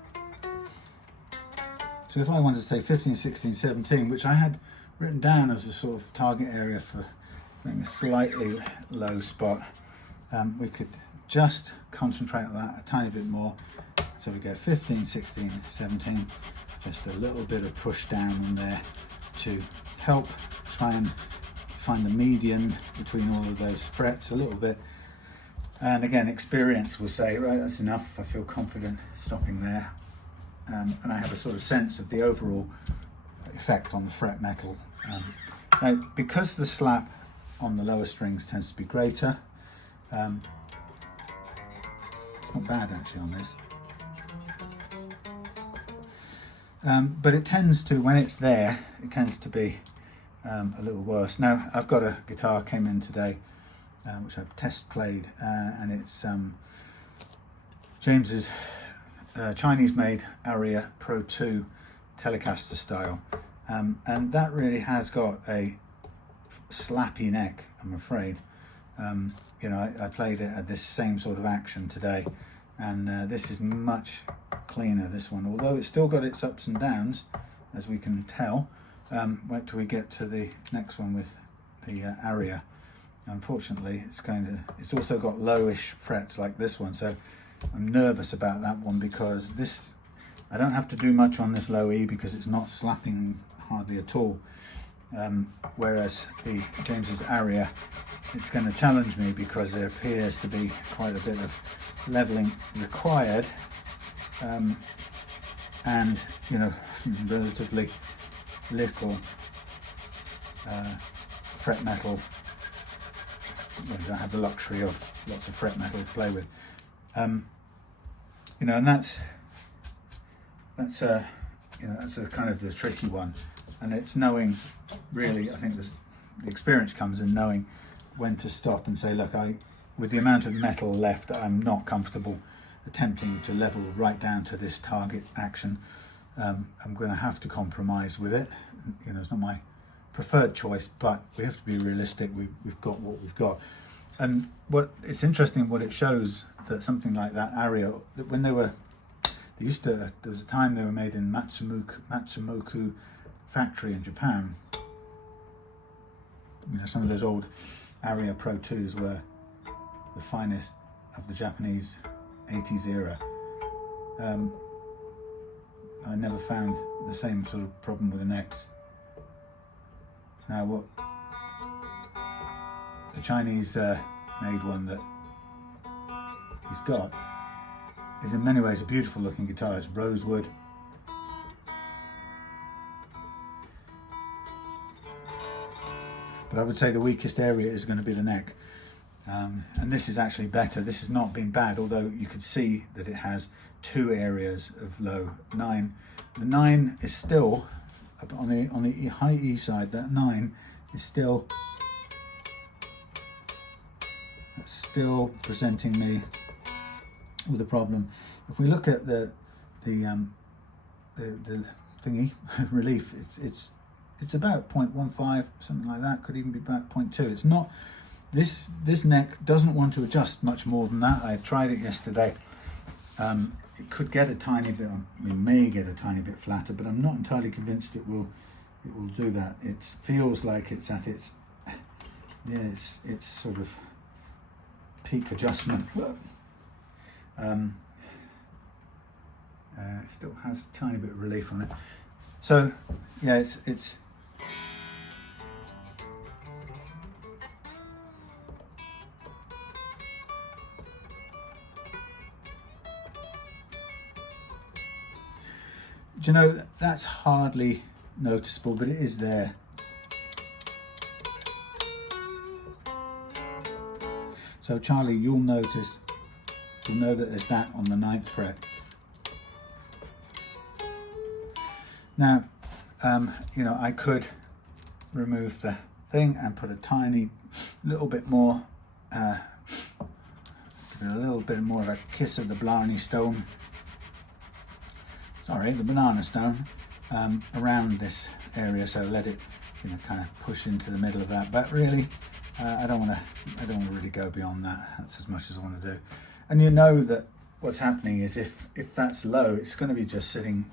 So if I wanted to say 15, 16, 17, which I had written down as a sort of target area for maybe a slightly low spot, we could just concentrate on that a tiny bit more. So we go 15, 16, 17, just a little bit of push down on there to help try and find the median between all of those frets a little bit. And again, experience will say, right, that's enough, I feel confident stopping there. And I have a sort of sense of the overall effect on the fret metal. Now, because the slap on the lower strings tends to be greater, it's not bad actually on this. But it tends to, when it's there, it tends to be a little worse. Now, I've got a guitar came in today, which I've test played, and it's James's Chinese-made Aria Pro 2 Telecaster style, and that really has got a slappy neck, I'm afraid. You know, I played it at this same sort of action today, and this is much cleaner, this one, although it's still got its ups and downs, as we can tell. Wait till we get to the next one with the Aria. Unfortunately, it's also got lowish frets like this one, so I'm nervous about that one, because this, I don't have to do much on this low E because it's not slapping hardly at all. Whereas the James's Aria, it's going to challenge me because there appears to be quite a bit of leveling required, and you know, relatively little fret metal. I don't have the luxury of lots of fret metal to play with, you know, and that's you know, that's a kind of the tricky one, and it's knowing, really, I think the experience comes in knowing when to stop and say, look, with the amount of metal left, I'm not comfortable attempting to level right down to this target action. I'm going to have to compromise with it. You know, it's not my preferred choice, but we have to be realistic. We've got what we've got. And it's interesting what it shows, that something like that Aria, that when there was a time they were made in Matsumoku factory in Japan. You know, some of those old Aria Pro 2s were the finest of the Japanese 80s era. I never found the same sort of problem with the necks. Now, what the Chinese made one that he's got is in many ways a beautiful looking guitar. It's rosewood. But I would say the weakest area is going to be the neck. And this is actually better. This has not been bad, although you could see that it has two areas of low 9. The 9 is still, on the high E side, that 9 is still, that's still presenting me with a problem. If we look at the thingy relief, it's about 0.15, something like that. Could even be about 0.2. It's not. This neck doesn't want to adjust much more than that. I tried it yesterday. It could get a tiny bit, it may get a tiny bit flatter, but I'm not entirely convinced it will do that. It feels like it's at its, yeah, it's sort of peak adjustment. It still has a tiny bit of relief on it. So yeah, it's do you know, that's hardly noticeable, but it is there. So Charlie, you'll know that there's that on the 9th fret. Now, you know, I could remove the thing and put a tiny little bit more, give it a little bit more of a kiss of the Blarney stone. Sorry, the banana stone, around this area, so let it, you know, kind of push into the middle of that. But really, I don't want to really go beyond that. That's as much as I want to do. And you know that what's happening is if that's low, it's going to be just sitting,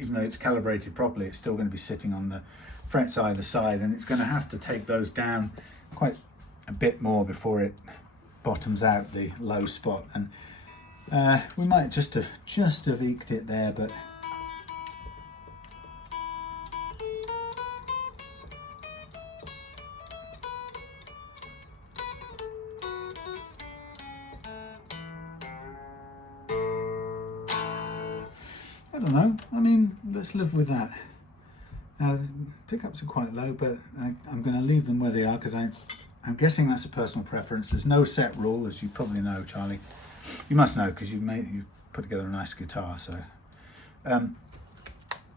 even though it's calibrated properly, it's still going to be sitting on the frets either side, and it's going to have to take those down quite a bit more before it bottoms out the low spot, and we might just have eked it there, but I don't know. I mean, let's live with that. Pickups are quite low, but I'm going to leave them where they are because I'm guessing that's a personal preference. There's no set rule, as you probably know, Charlie. You must know because you put together a nice guitar. So,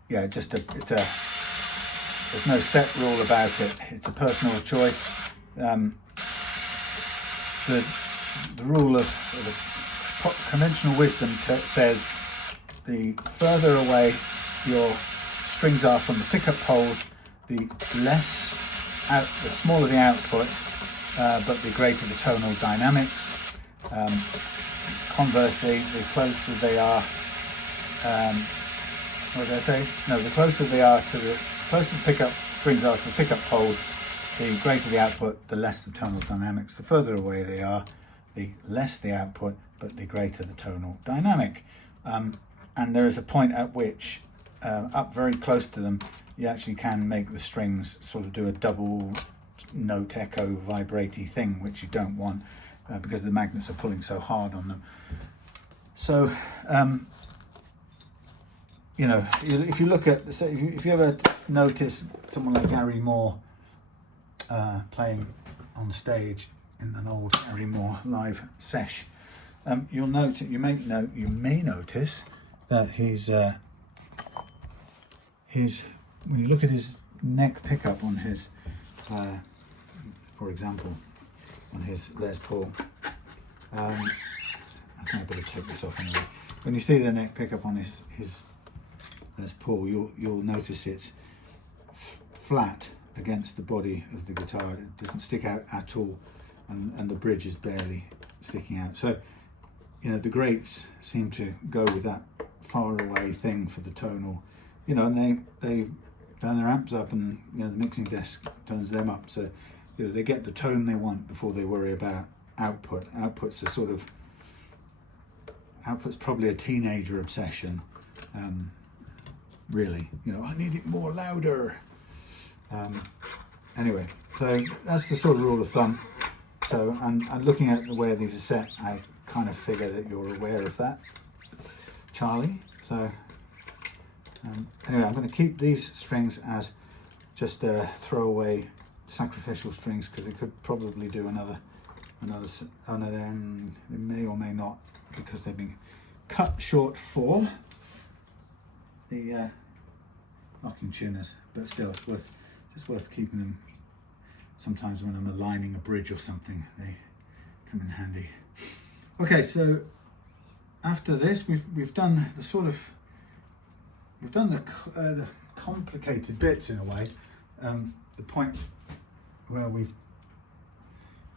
yeah, there's no set rule about it. It's a personal choice. The rule of conventional wisdom says the further away your strings are from the pickup poles, the smaller the output, but the greater the tonal dynamics. Conversely, the closer they are, what did I say? No, the closer the pickup strings are to the pickup poles, the greater the output, the less the tonal dynamics. The further away they are, the less the output, but the greater the tonal dynamic. And there is a point at which, up very close to them, you actually can make the strings sort of do a double note echo vibraty thing, which you don't want because the magnets are pulling so hard on them. So, you know, if you look at, if you ever notice someone like Gary Moore playing on stage in an old Gary Moore live sesh, you may notice that when you look at his neck pickup on his, for example, on his Les Paul, I think I better take this off anyway. When you see the neck pickup on his Les Paul, you'll notice it's flat against the body of the guitar. It doesn't stick out at all, and the bridge is barely sticking out. So, you know, the greats seem to go with that far away thing for the tonal, you know, and they turn their amps up, and you know the mixing desk turns them up, so you know they get the tone they want before they worry about output. Output's probably a teenager obsession, really. You know, I need it more louder. Anyway, so that's the sort of rule of thumb. So, and looking at the way these are set, I kind of figure that you're aware of that, Charlie. So anyway, I'm going to keep these strings as just throwaway sacrificial strings because they could probably do another. Oh no, they may or may not, because they've been cut short for the locking tuners. But still, it's worth keeping them. Sometimes when I'm aligning a bridge or something, they come in handy. Okay, so after this, we've done the complicated bits in a way. The point where we've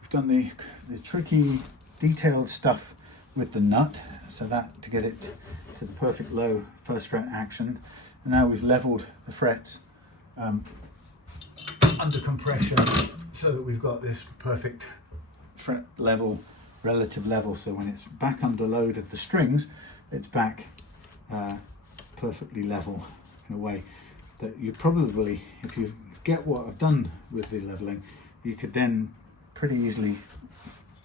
done the tricky, detailed stuff with the nut, so that to get it to the perfect low first fret action. And now we've leveled the frets under compression, so that we've got this perfect fret level, relative level. So when it's back under load of the strings, it's back perfectly level in a way that you probably, if you get what I've done with the leveling, you could then pretty easily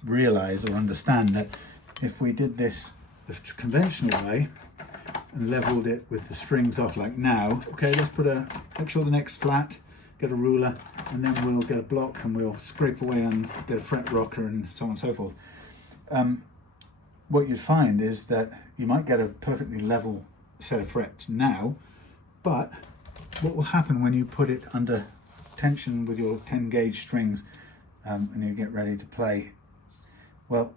realize or understand that if we did this the conventional way and leveled it with the strings off like now, okay, let's make sure the neck's flat, get a ruler, and then we'll get a block and we'll scrape away and get a fret rocker and so on and so forth. What you'd find is that you might get a perfectly level set of frets now, but what will happen when you put it under tension with your 10 gauge strings and you get ready to play? Well,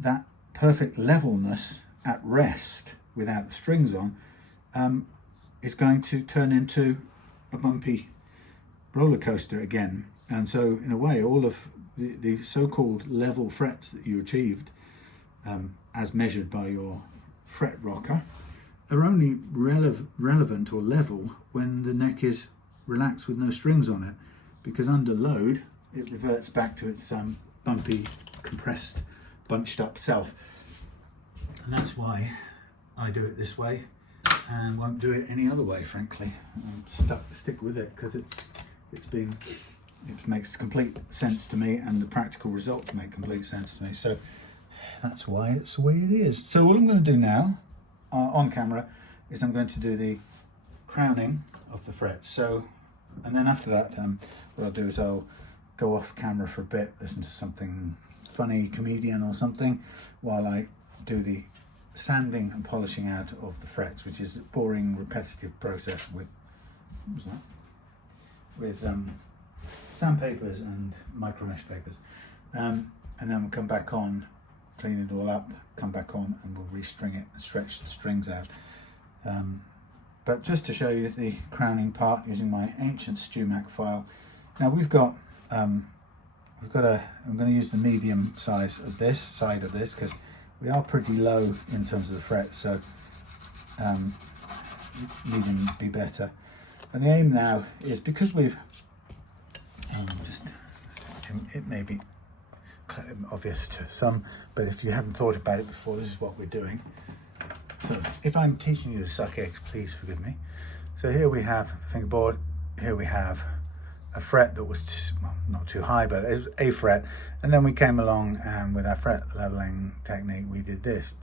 that perfect levelness at rest without the strings on is going to turn into a bumpy roller coaster again. And so in a way, all of the so-called level frets that you achieved as measured by your fret rocker are only relevant or level when the neck is relaxed with no strings on it, because under load it reverts back to its bumpy, compressed bunched up self. And that's why I do it this way and won't do it any other way, frankly. Stick with it because it makes complete sense to me, and the practical results make complete sense to me. So that's why it's the way it is. So all I'm going to do now on camera is I'm going to do the crowning of the frets. So, and then after that, what I'll do is I'll go off camera for a bit, listen to something funny, comedian or something, while I do the sanding and polishing out of the frets, which is a boring, repetitive process with, what was that? With sandpapers and micro mesh papers. And then we'll come back on, clean it all up, come back on, and we'll restring it and stretch the strings out. But just to show you the crowning part using my ancient StewMac file. Now I'm going to use the medium size of this side of this because we are pretty low in terms of the frets, so medium would be better. And the aim now is, because we've it may be obvious to some, but if you haven't thought about it before, this is what we're doing. So if I'm teaching you to suck eggs, please forgive me. So here we have the fingerboard, here we have a fret that was well, not too high, but it was a fret, and then we came along and with our fret leveling technique we did this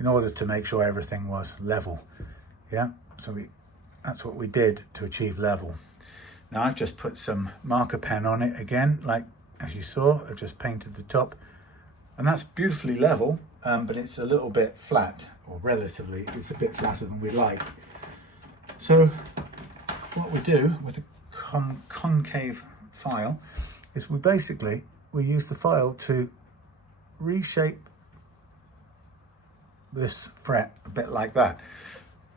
in order to make sure everything was level. Yeah, so that's what we did to achieve level. Now I've just put some marker pen on it again, like as you saw. I've just painted the top, and that's beautifully level, but it's a little bit flat, or relatively, it's a bit flatter than we like. So what we do with a concave file is we use the file to reshape this fret a bit like that.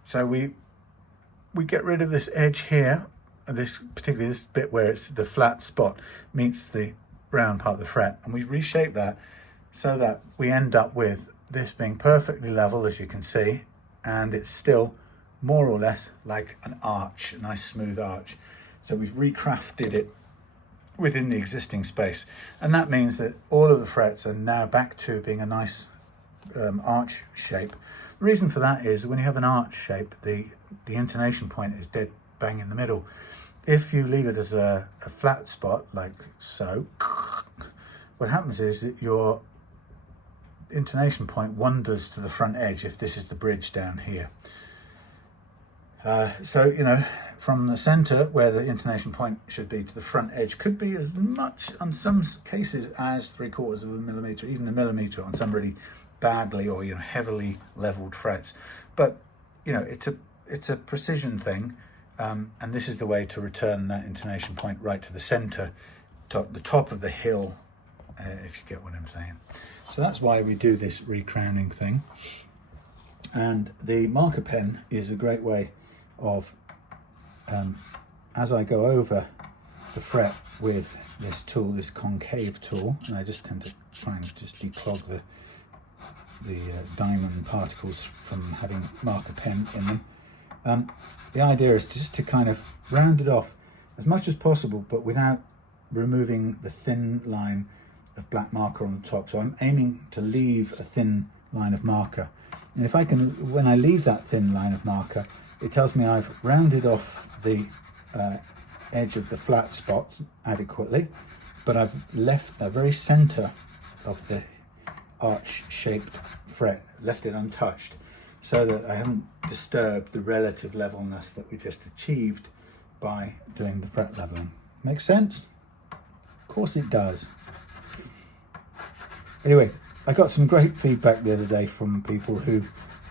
So we get rid of this edge here, particularly this bit where it's the flat spot meets the round part of the fret, and we reshape that so that we end up with this being perfectly level, as you can see, and it's still more or less like an arch, a nice smooth arch. So we've recrafted it within the existing space, and that means that all of the frets are now back to being a nice arch shape. The reason for that is when you have an arch shape, the intonation point is dead bang in the middle. If you leave it as a flat spot like so, what happens is that your intonation point wanders to the front edge if this is the bridge down here. So, you know, from the center where the intonation point should be to the front edge could be as much, on some cases, as 3/4 of a millimeter, even a millimeter on some really badly or, you know, heavily leveled frets. But, you know, it's a precision thing, and this is the way to return that intonation point right to the center, the top of the hill, if you get what I'm saying. So that's why we do this recrowning thing. And the marker pen is a great way of, as I go over the fret with this tool, this concave tool, and I just tend to try and just declog the diamond particles from having marker pen in them. The idea is just to kind of round it off as much as possible, but without removing the thin line of black marker on the top. So I'm aiming to leave a thin line of marker, and if I can, when I leave that thin line of marker, it tells me I've rounded off the edge of the flat spots adequately, but I've left the very center of the arch-shaped fret, left it untouched, so that I haven't disturbed the relative levelness that we just achieved by doing the fret leveling. Make sense? Of course it does. Anyway, I got some great feedback the other day from people who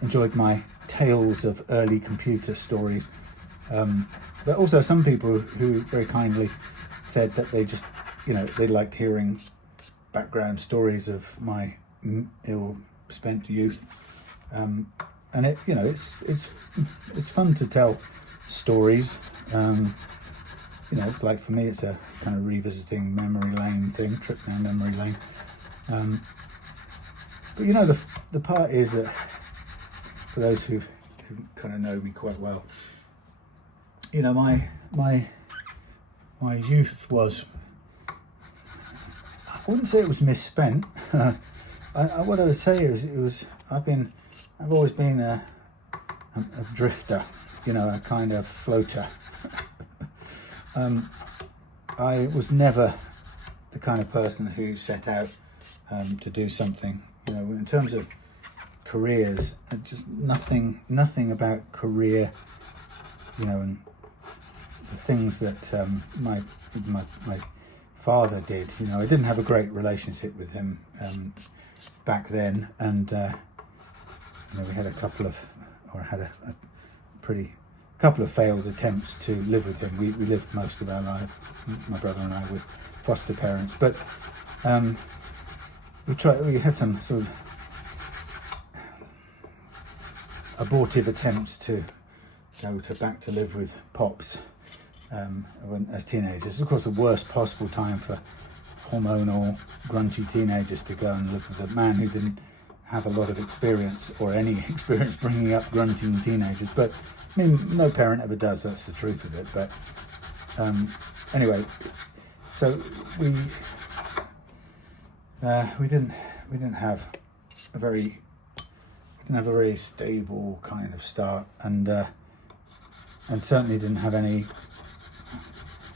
enjoyed my tales of early computer stories, but also some people who very kindly said that they just, you know, they liked hearing background stories of my ill-spent youth, and it, you know, it's fun to tell stories. You know, it's like, for me, it's a kind of revisiting memory lane thing, trip down memory lane. But you know, the part is that, for those who kind of know me quite well, you know, my youth was, wouldn't say it was misspent. What I would say is I've always been a drifter, you know, a kind of floater. I was never the kind of person who set out to do something, you know, in terms of careers, just nothing about career, you know, and the things that my father did, you know. I didn't have a great relationship with him back then, and you know, we had a couple of failed attempts to live with him. We lived most of our life, my brother and I, with foster parents, but we had some sort of abortive attempts to go back to live with Pops as teenagers. Of course, the worst possible time for hormonal, grumpy teenagers to go and live with a man who didn't have a lot of experience or any experience bringing up grunting teenagers. But I mean, no parent ever does. That's the truth of it. But anyway, so we didn't have a very stable kind of start, and certainly didn't have any.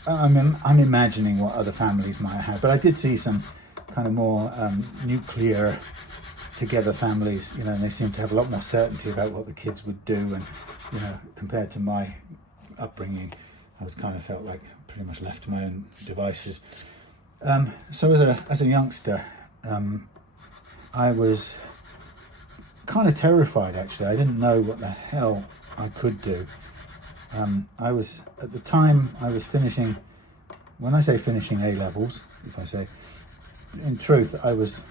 I'm imagining what other families might have had, but I did see some kind of more nuclear together families, you know, and they seemed to have a lot more certainty about what the kids would do, and you know, compared to my upbringing, I was kind of felt like pretty much left to my own devices. So as a youngster, I was kind of terrified, actually. I didn't know what the hell I could do. I was, at the time, I was finishing, when I say finishing A-levels, if I say, in truth, I was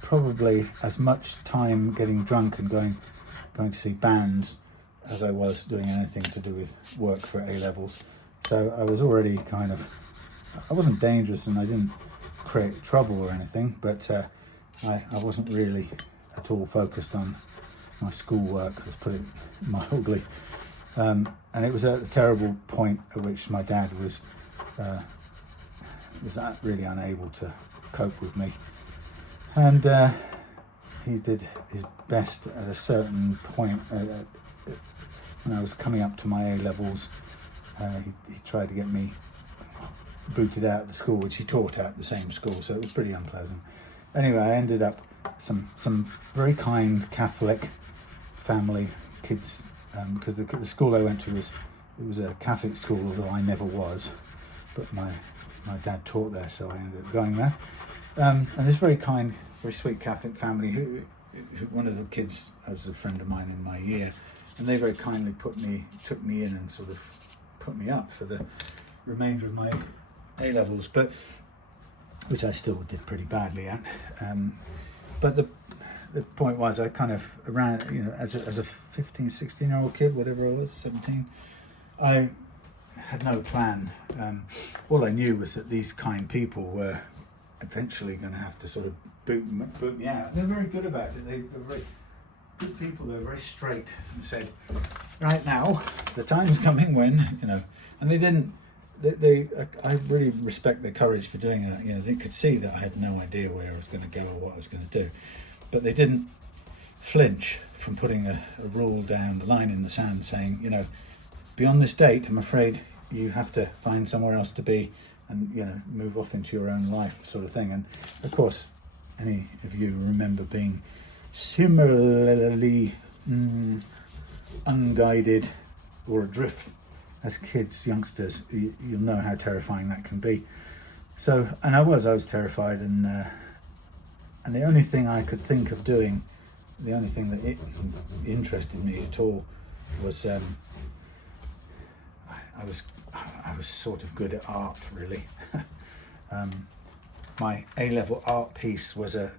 probably as much time getting drunk and going to see bands as I was doing anything to do with work for A-levels. So I was already kind of, I wasn't dangerous and I didn't create trouble or anything, but I wasn't really at all focused on my schoolwork, let's put it mildly. And it was at a terrible point at which my dad was really unable to cope with me. And he did his best at a certain point. When I was coming up to my A-levels, he tried to get me booted out of the school, which he taught at the same school, so it was pretty unpleasant. Anyway, I ended up some very kind Catholic family kids, because the school I went to was a Catholic school, although I never was, but my dad taught there, so I ended up going there. And this very kind, very sweet Catholic family, who one of the kids was a friend of mine in my year, and they very kindly took me in and sort of put me up for the remainder of my A-levels, but which I still did pretty badly at. But the point was, I kind of around, you know, as a 15, 16-year-old kid, whatever I was, 17, I had no plan. All I knew was that these kind people were eventually going to have to sort of boot me out. They're very good about it. They were very good people. They were very straight and said, right now, the time's coming when, you know, and they didn't, I really respect their courage for doing that. You know, they could see that I had no idea where I was going to go or what I was going to do, but they didn't flinch from putting a rule down, the line in the sand, saying, you know, beyond this date, I'm afraid you have to find somewhere else to be and, you know, move off into your own life, sort of thing. And of course, any of you remember being similarly unguided or adrift as kids, youngsters, you'll know how terrifying that can be. So, and I was terrified, and the only thing I could think of doing, the only thing that interested me at all was I was sort of good at art, really. My A-level art piece was a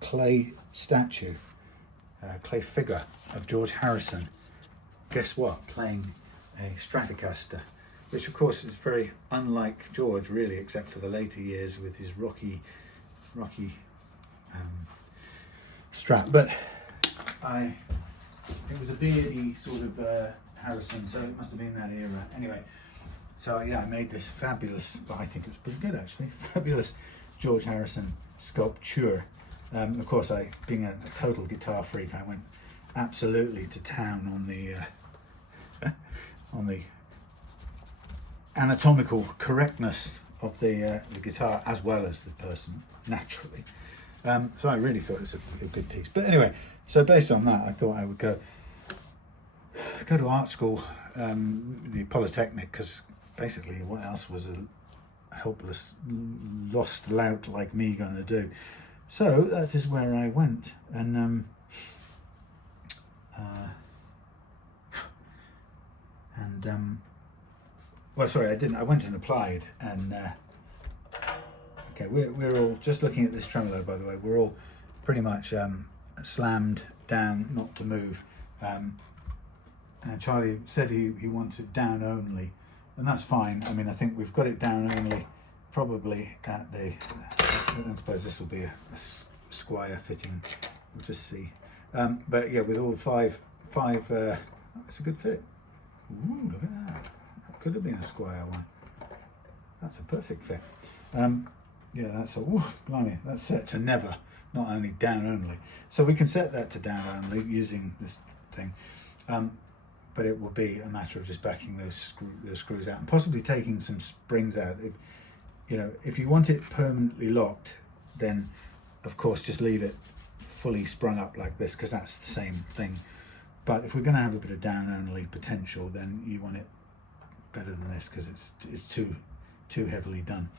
clay statue, clay figure of George Harrison. Guess what? Playing a Stratocaster, which of course is very unlike George, really, except for the later years with his rocky Strat. But it was a beardy sort of Harrison, so it must have been that era. Anyway, so yeah, I made this fabulous, but I think it was pretty good actually, fabulous George Harrison Sculpture. Of course, being a total guitar freak, I went absolutely to town on the on the anatomical correctness of the guitar as well as the person, naturally. So I really thought it was a good piece. But anyway, so based on that, I thought I would go to art school, the Polytechnic, because basically what else was a helpless, lost lout like me going to do? So that is where I went, and well, sorry, I didn't. I went and applied, and okay, we're all just looking at this tremolo. By the way, we're all pretty much slammed down, not to move. And Charlie said he wanted down only, and that's fine. I mean, I think we've got it down only, probably at the. I suppose this will be a Squier fitting. We'll just see. But yeah, with all five, it's a good fit. Ooh, look at that. That could have been a Squier one. That's a perfect fit. Yeah, that's blimey, that's set to never, not only down only. So we can set that to down only using this thing. But it will be a matter of just backing those screws out and possibly taking some springs out. If you want it permanently locked, then of course just leave it fully sprung up like this, because that's the same thing. But if we're going to have a bit of down only potential, then you want it better than this, because it's too heavily done.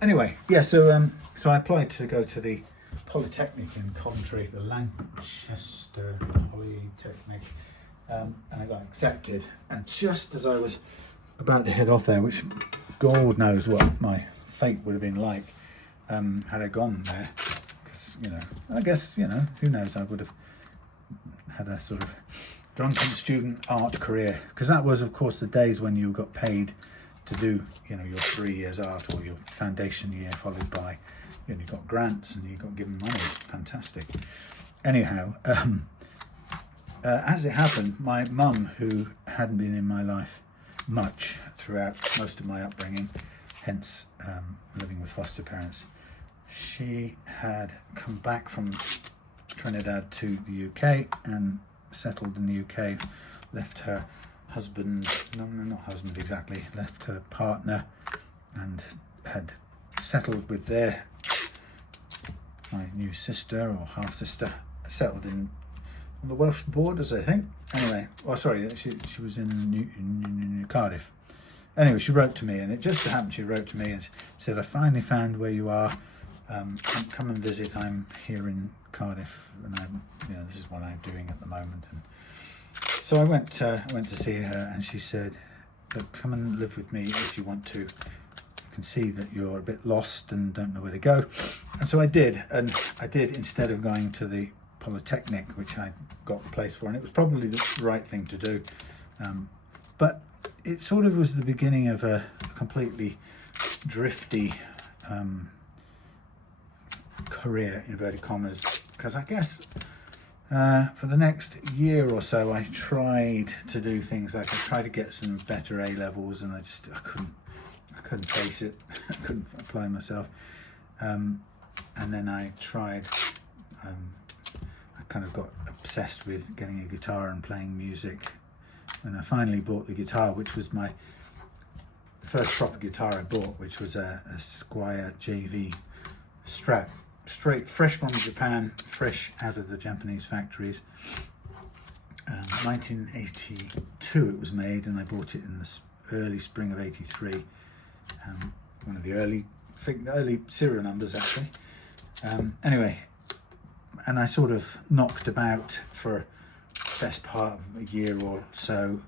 Anyway, yeah. So I applied to go to the Polytechnic in Coventry, the Lanchester Polytechnic, and I got accepted. And just as I was about to head off there, which God knows what my fate would have been like had I gone there, because I guess who knows, I would have had a sort of drunken student art career, because that was of course the days when you got paid to do your 3 years art, or your foundation year, followed by you got grants and you got given money. Fantastic. Anyhow, as it happened, my mum, who hadn't been in my life much throughout most of my upbringing, hence living with foster parents, she had come back from Trinidad to the UK and settled in the UK, left her husband, no, not husband exactly, left her partner, and had settled with my new sister or half sister, settled on the Welsh borders, I think. Anyway, she was in New Cardiff. Anyway, she wrote to me, and it just so happened she wrote to me and said, "I finally found where you are. Come and visit. I'm here in Cardiff, and this is what I'm doing at the moment." And so I went to see her, and she said, "Look, come and live with me if you want to. I can see that you're a bit lost and don't know where to go." And so I did, instead of going to the Polytechnic, which I got the place for, and it was probably the right thing to do. But it sort of was the beginning of a completely drifty career, inverted commas, because I guess for the next year or so I tried to do things like I tried to get some better A levels, and I couldn't face it. I couldn't apply myself, and then I tried I kind of got obsessed with getting a guitar and playing music, and I finally bought the guitar, which was the first proper guitar I bought, which was a Squier JV Strat, fresh from Japan, fresh out of the Japanese factories. 1982 it was made, and I bought it in the early spring of '83. One of the early serial numbers, actually. Anyway, and I sort of knocked about for the best part of a year or so,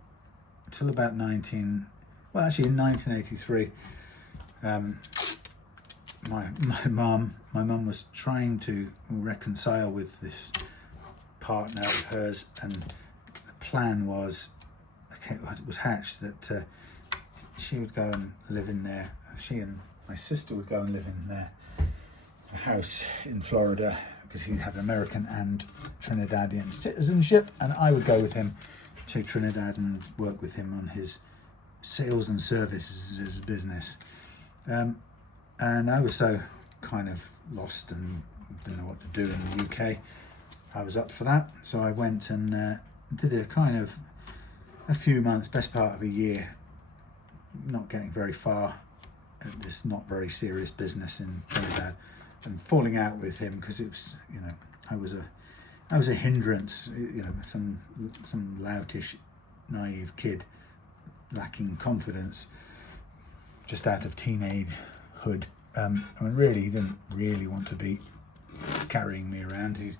till about in 1983. My mum was trying to reconcile with this partner of hers, and the plan was, it was hatched that she would go and live in there. She and my sister would go and live in a house in Florida, because he had American and Trinidadian citizenship, and I would go with him to Trinidad and work with him on his sales and services business. And I was so kind of lost and didn't know what to do in the UK, I was up for that. So I went and did a few months, best part of a year, not getting very far at this not very serious business in Trinidad, and falling out with him because it was, you know, I was a hindrance, you know, some loutish, naive kid lacking confidence, just out of teenagehood. I mean, really, he didn't really want to be carrying me around. He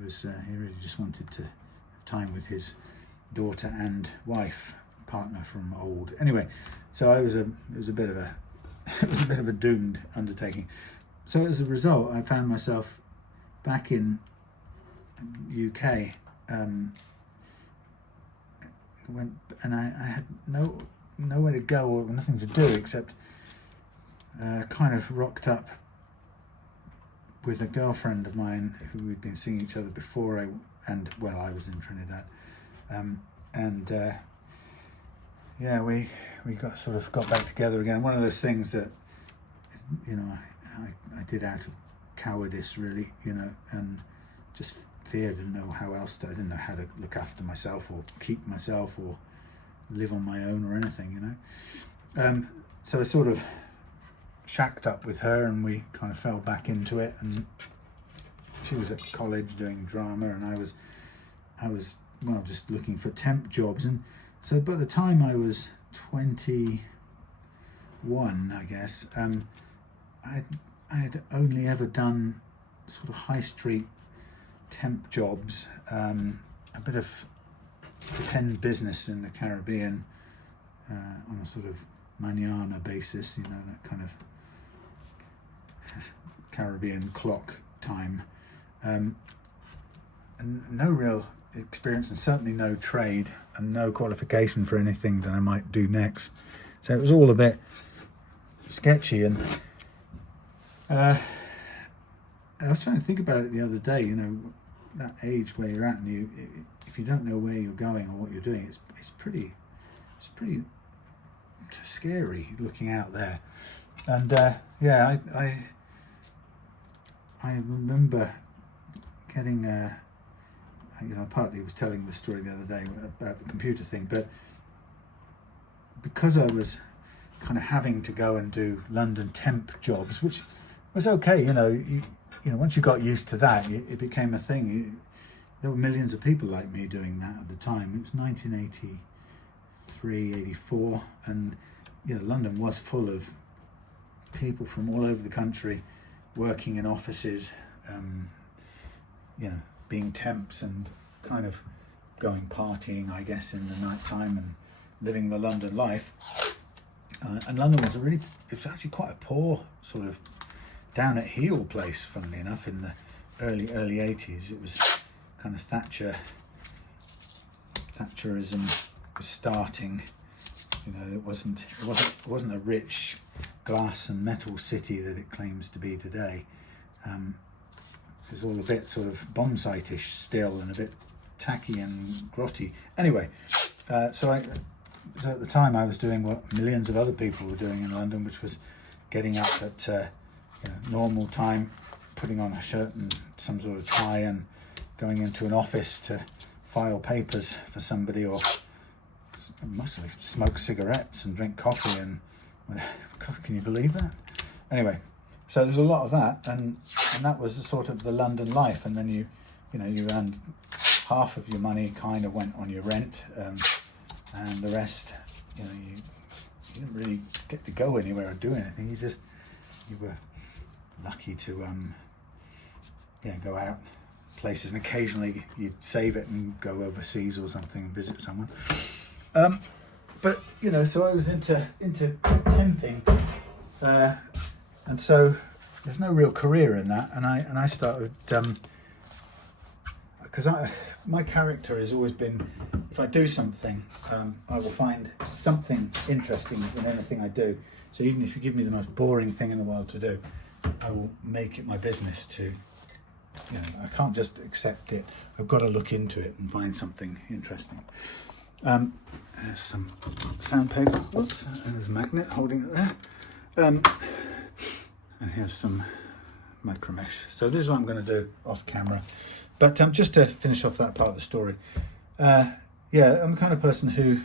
really just wanted to have time with his daughter and wife, partner from old. Anyway, so it was a bit of a doomed undertaking. So as a result, I found myself back in UK. I had nowhere to go or nothing to do except kind of rocked up with a girlfriend of mine who we'd been seeing each other before I was in Trinidad, we got back together again. One of those things that, you know, I did out of cowardice, really, you know, and just fear. Didn't know how else to. I didn't know how to look after myself or keep myself or live on my own or anything, you know. So I sort of shacked up with her, and we kind of fell back into it. And she was at college doing drama, and I was well, just looking for temp jobs. And so by the time I was 21, I guess, I had only ever done sort of high street temp jobs, a bit of pretend business in the Caribbean on a sort of manana basis, you know, that kind of Caribbean clock time, and no real experience, and certainly no trade and no qualification for anything that I might do next. So it was all a bit sketchy, and I was trying to think about it the other day, you know, that age where you're at, and if you don't know where you're going or what you're doing, it's pretty scary looking out there. And I remember getting you know, partly was telling the story the other day about the computer thing, but because I was kind of having to go and do London temp jobs, which was okay, you know, you know, once you got used to that, it became a thing. There were millions of people like me doing that at the time. It was 1983, 84, and you know, London was full of people from all over the country working in offices, you know, being temps and kind of going partying, I guess, in the night time and living the London life. And London was it was actually quite a poor sort of down at heel place, funnily enough, in the early 80s. It was kind of Thatcherism was starting. You know, it wasn't a rich glass and metal city that it claims to be today. It was all a bit sort of bomb site-ish still, and a bit tacky and grotty. Anyway, so at the time I was doing what millions of other people were doing in London, which was getting up at you know, normal time, putting on a shirt and some sort of tie, and going into an office to file papers for somebody, or mostly smoke cigarettes and drink coffee, and God, can you believe that? Anyway, so there's a lot of that, and that was sort of the London life. And then you earned half of your money kind of went on your rent, and the rest, you know, you didn't really get to go anywhere or do anything. You were lucky to go out places, and occasionally you'd save it and go overseas or something and visit someone. But you know, so I was into temping, and so there's no real career in that. And I started because my character has always been, if I do something, I will find something interesting in anything I do. So even if you give me the most boring thing in the world to do, I will make it my business to, you know, I can't just accept it. I've got to look into it and find something interesting. There's some sandpaper. Whoops, and there's a magnet holding it there. And here's some micro mesh. So this is what I'm going to do off camera. But just to finish off that part of the story, yeah, I'm the kind of person who,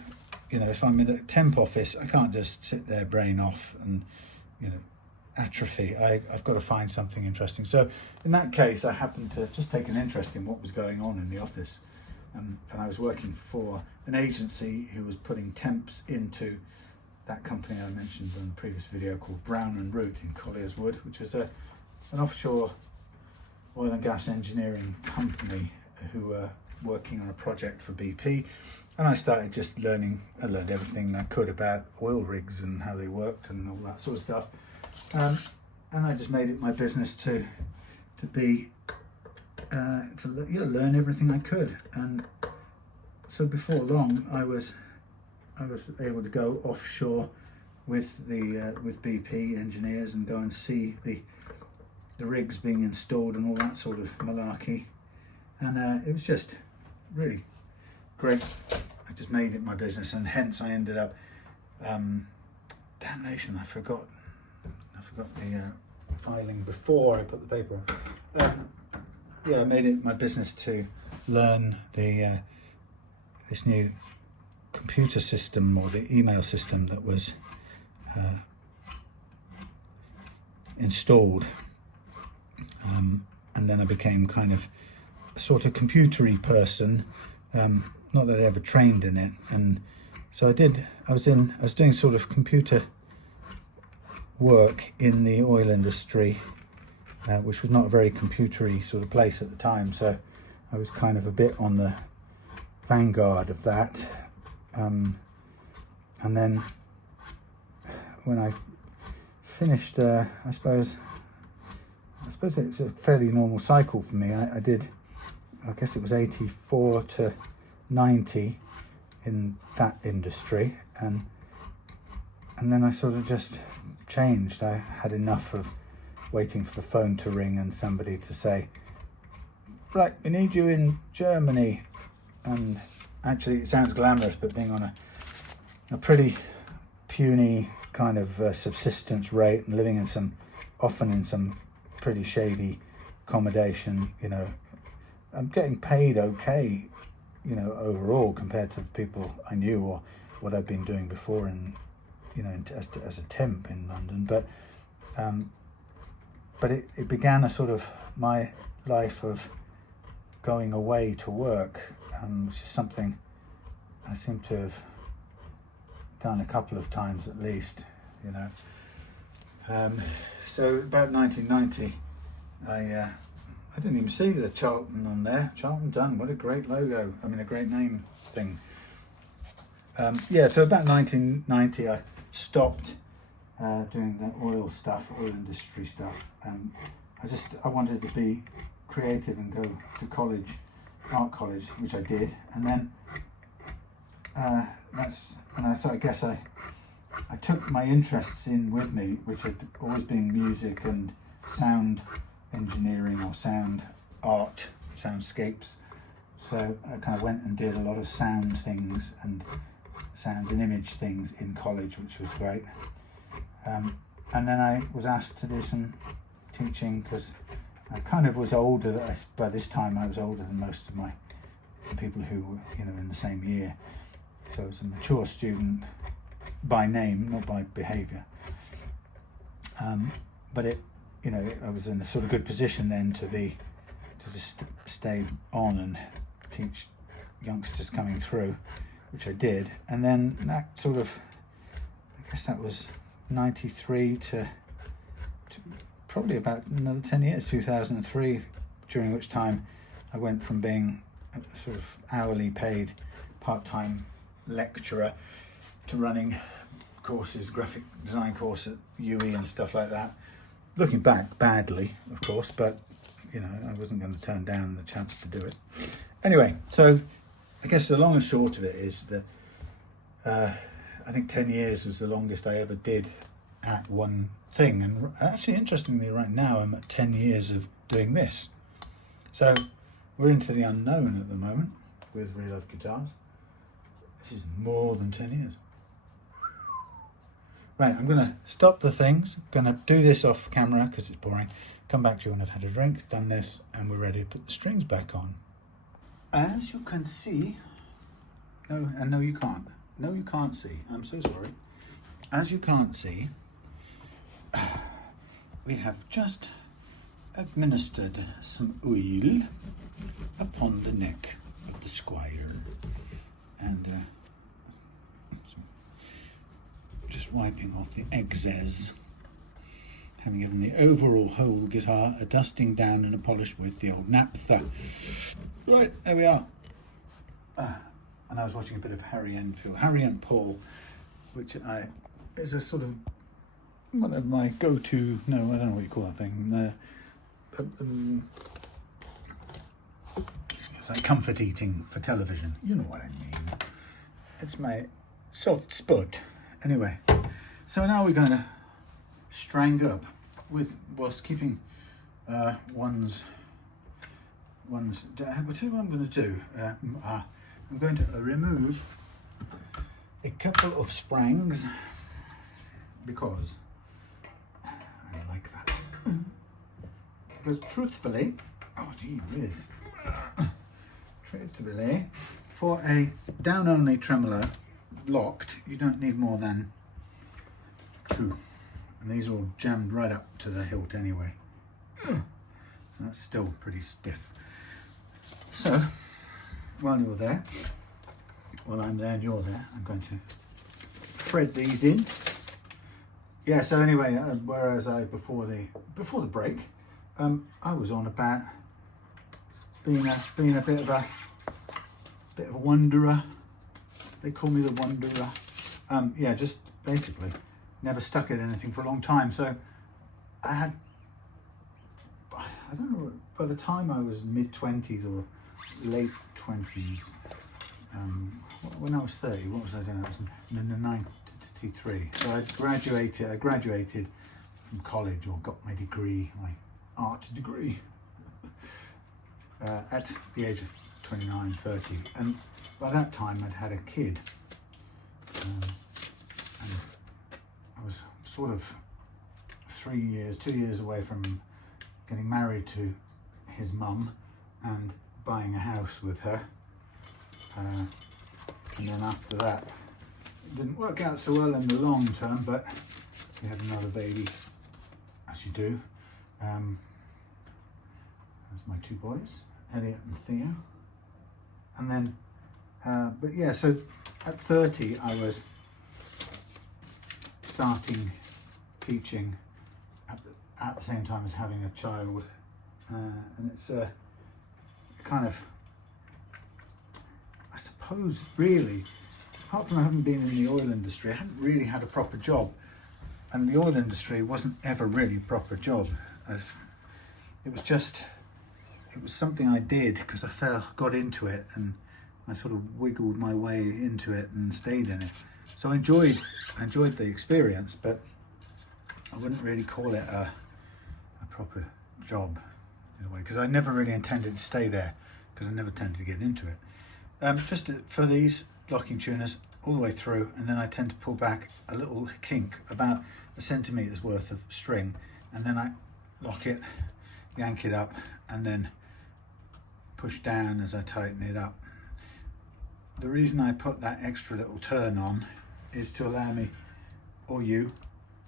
you know, if I'm in a temp office, I can't just sit there brain off and, you know, atrophy. I've got to find something interesting. So in that case, I happened to just take an interest in what was going on in the office. And I was working for an agency who was putting temps into that company I mentioned in the previous video called Brown and Root in Collier's Wood, which was an offshore oil and gas engineering company who were working on a project for BP. And I started just learning. I learned everything I could about oil rigs and how they worked and all that sort of stuff. And I just made it my business to learn everything I could. And so before long, I was able to go offshore with BP engineers and go and see the rigs being installed and all that sort of malarkey. And it was just really great. I just made it my business, and hence I ended up. Damnation! I forgot the filing before I put the paper on. Yeah, I made it my business to learn the this new computer system, or the email system that was installed, and then I became kind of a sort of computery person. Not that I ever trained in it, and so I was doing sort of computer work in the oil industry, which was not a very computery sort of place at the time. So I was kind of a bit on the vanguard of that. And then when I finished, I suppose it's a fairly normal cycle for me. I guess it was 84 to 90 in that industry, and then I sort of just changed. I had enough of waiting for the phone to ring and somebody to say, right, we need you in Germany. And actually it sounds glamorous, but being on a pretty puny kind of subsistence rate and living often in some pretty shady accommodation, you know, I'm getting paid okay, you know, overall compared to the people I knew or what I'd been doing before, and you know, as a temp in London. But it began a sort of my life of going away to work, which is something I seem to have done a couple of times at least, you know. So about 1990, I didn't even see the Charlton on there. Charlton Done, what a great logo. I mean, a great name thing. Yeah, so about 1990, I stopped doing the oil industry stuff. I wanted to be creative and go to college, art college, which I did. And then I guess I took my interests in with me, which had always been music and sound engineering or sound art, soundscapes. So I kind of went and did a lot of sound things and sound and image things in college, which was great. And then I was asked to do some teaching because I kind of was older. By this time I was older than most of my people who were, you know, in the same year. So I was a mature student by name, not by behaviour. But I was in a sort of good position then to just stay on and teach youngsters coming through, which I did. And then that sort of, I guess that was 93 to probably about another 10 years, 2003, during which time I went from being a sort of hourly paid part-time lecturer to running courses, graphic design course at UE and stuff like that. Looking back, badly, of course, but you know, I wasn't going to turn down the chance to do it. Anyway, so I guess the long and short of it is that I think 10 years was the longest I ever did at one thing. And actually, interestingly, right now I'm at 10 years of doing this. So we're into the unknown at the moment with Real Love Guitars. This is more than 10 years. Right, I'm gonna stop the things. Gonna do this off camera because it's boring. Come back to you when I've had a drink, done this, and we're ready to put the strings back on. As you can see, no you can't. No, you can't see. I'm so sorry. As you can't see, we have just administered some oil upon the neck of the Squier, and just wiping off the excess, having given the overall whole guitar a dusting down and a polish with the old naphtha. Right, there we are. And I was watching a bit of Harry and Paul, which is a sort of one of my go-to, no, I don't know what you call that thing. It's like comfort eating for television. You know what I mean. It's my soft spot. Anyway, so now we're going to strang up whilst keeping one's. I'll tell you what I'm going to do. I'm going to remove a couple of sprangs because I like that. Because truthfully, oh gee whiz, truthfully, for a down-only tremolo locked, you don't need more than 2. And these are all jammed right up to the hilt anyway. So that's still pretty stiff. So, while I'm there and you're there, I'm going to thread these in. Yeah, so anyway, whereas before the break, I was on about being a bit of a wanderer. They call me the wanderer. Yeah, just basically never stuck at anything for a long time. So I don't know, by the time I was mid-20s or late 20s, when I was 30, what was I doing? I was in 93. So I graduated from college, or got my degree, my art degree, at the age of 29, 30. And by that time I'd had a kid. And I was sort of 2 years away from getting married to his mum and buying a house with her, and then after that it didn't work out so well in the long term, but we had another baby, as you do. There's my 2 boys, Elliot and Theo. And then but yeah, so at 30 I was starting teaching at the same time as having a child, and it's kind of, I suppose, really, apart from having been in the oil industry, I hadn't really had a proper job, and the oil industry wasn't ever really a proper job. It was something I did because I got into it, and I sort of wiggled my way into it and stayed in it. So I enjoyed the experience, but I wouldn't really call it a proper job in a way, because I never really intended to stay there, because I never tended to get into it. Just for these locking tuners all the way through, and then I tend to pull back a little kink, about a centimetre's worth of string, and then I lock it, yank it up, and then push down as I tighten it up. The reason I put that extra little turn on is to allow me, or you,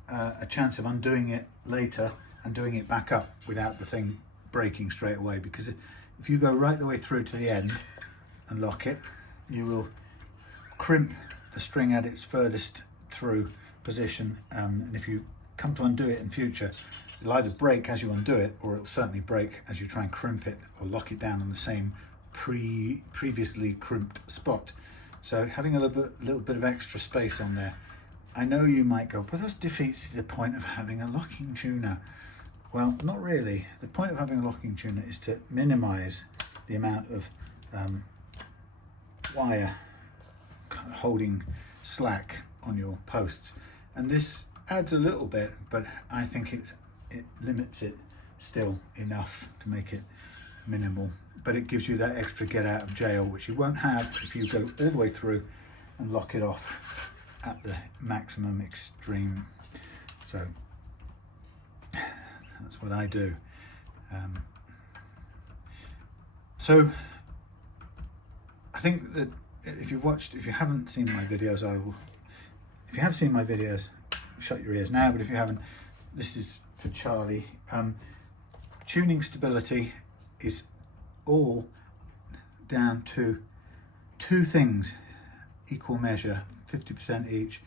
a chance of undoing it later and doing it back up without the thing breaking straight away, because if you go right the way through to the end and lock it, you will crimp the string at its furthest through position, and if you come to undo it in future, it'll either break as you undo it, or it'll certainly break as you try and crimp it or lock it down on the same previously crimped spot. So having a little bit of extra space on there, I know you might go, but that defeats the point of having a locking tuner. Well, not really. The point of having a locking tuner is to minimize the amount of wire holding slack on your posts, and this adds a little bit, but I think it limits it still enough to make it minimal, but it gives you that extra get out of jail, which you won't have if you go all the way through and lock it off at the maximum extreme. So that's what I do. So I think that if you haven't seen my videos, if you have seen my videos, shut your ears now, but if you haven't, this is for Charly. Tuning stability is all down to two things, equal measure, 50% each.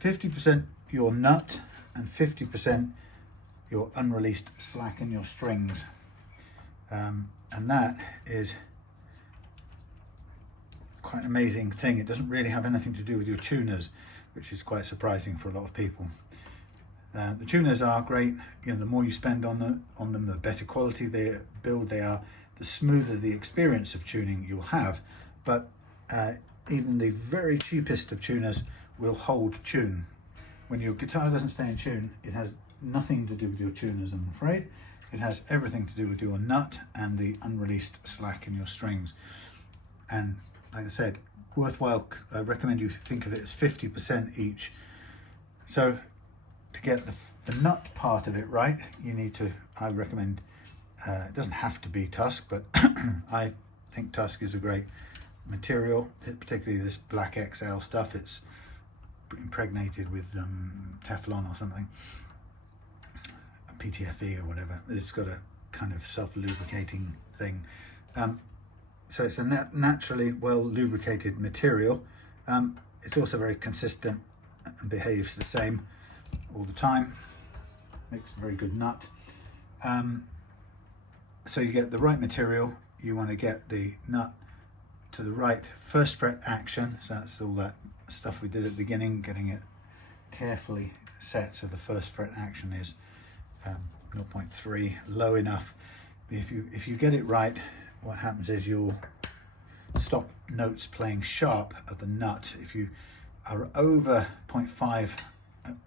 50% your nut and 50% your unreleased slack in your strings. And that is quite an amazing thing. It doesn't really have anything to do with your tuners, which is quite surprising for a lot of people. The tuners are great. You know, the more you spend on them, the better quality they are, the smoother the experience of tuning you'll have. But even the very cheapest of tuners will hold tune. When your guitar doesn't stay in tune, it has nothing to do with your tuners, I'm afraid. It has everything to do with your nut and the unreleased slack in your strings. And like I said, worthwhile, I recommend you think of it as 50% each. So to get the nut part of it right, you need to, I recommend, it doesn't have to be Tusq, but I think Tusq is a great material, particularly this black XL stuff. It's impregnated with Teflon or something, PTFE or whatever. It's got a kind of self-lubricating thing. So it's a naturally well lubricated material. It's also very consistent and behaves the same all the time. Makes a very good nut. So you get the right material. You want to get the nut to the right first fret action. So that's all that stuff we did at the beginning, getting it carefully set so the first fret action is 0.3, low enough. But if you get it right, what happens is you'll stop notes playing sharp at the nut. If you are over 0.5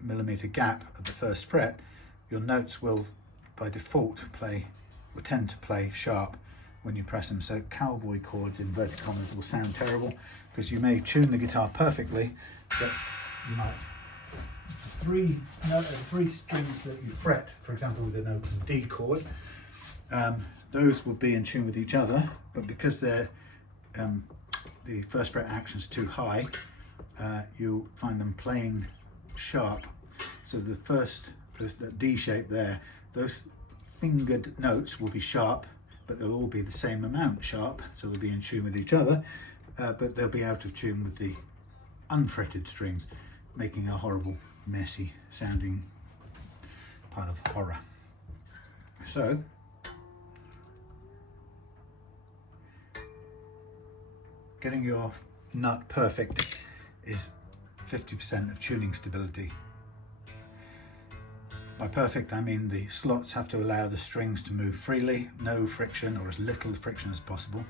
millimeter gap at the first fret, your notes will by default tend to play sharp when you press them. So cowboy chords, inverted commas, will sound terrible because you may tune the guitar perfectly, but you might three strings that you fret, for example with an open D chord, those will be in tune with each other, but because they're the first fret action's too high, you'll find them playing sharp. So the D shape there, those fingered notes will be sharp, but they'll all be the same amount sharp, so they'll be in tune with each other, but they'll be out of tune with the unfretted strings, making a horrible, messy sounding pile of horror. So getting your nut perfect is 50% of tuning stability. By perfect, I mean the slots have to allow the strings to move freely, no friction or as little friction as possible.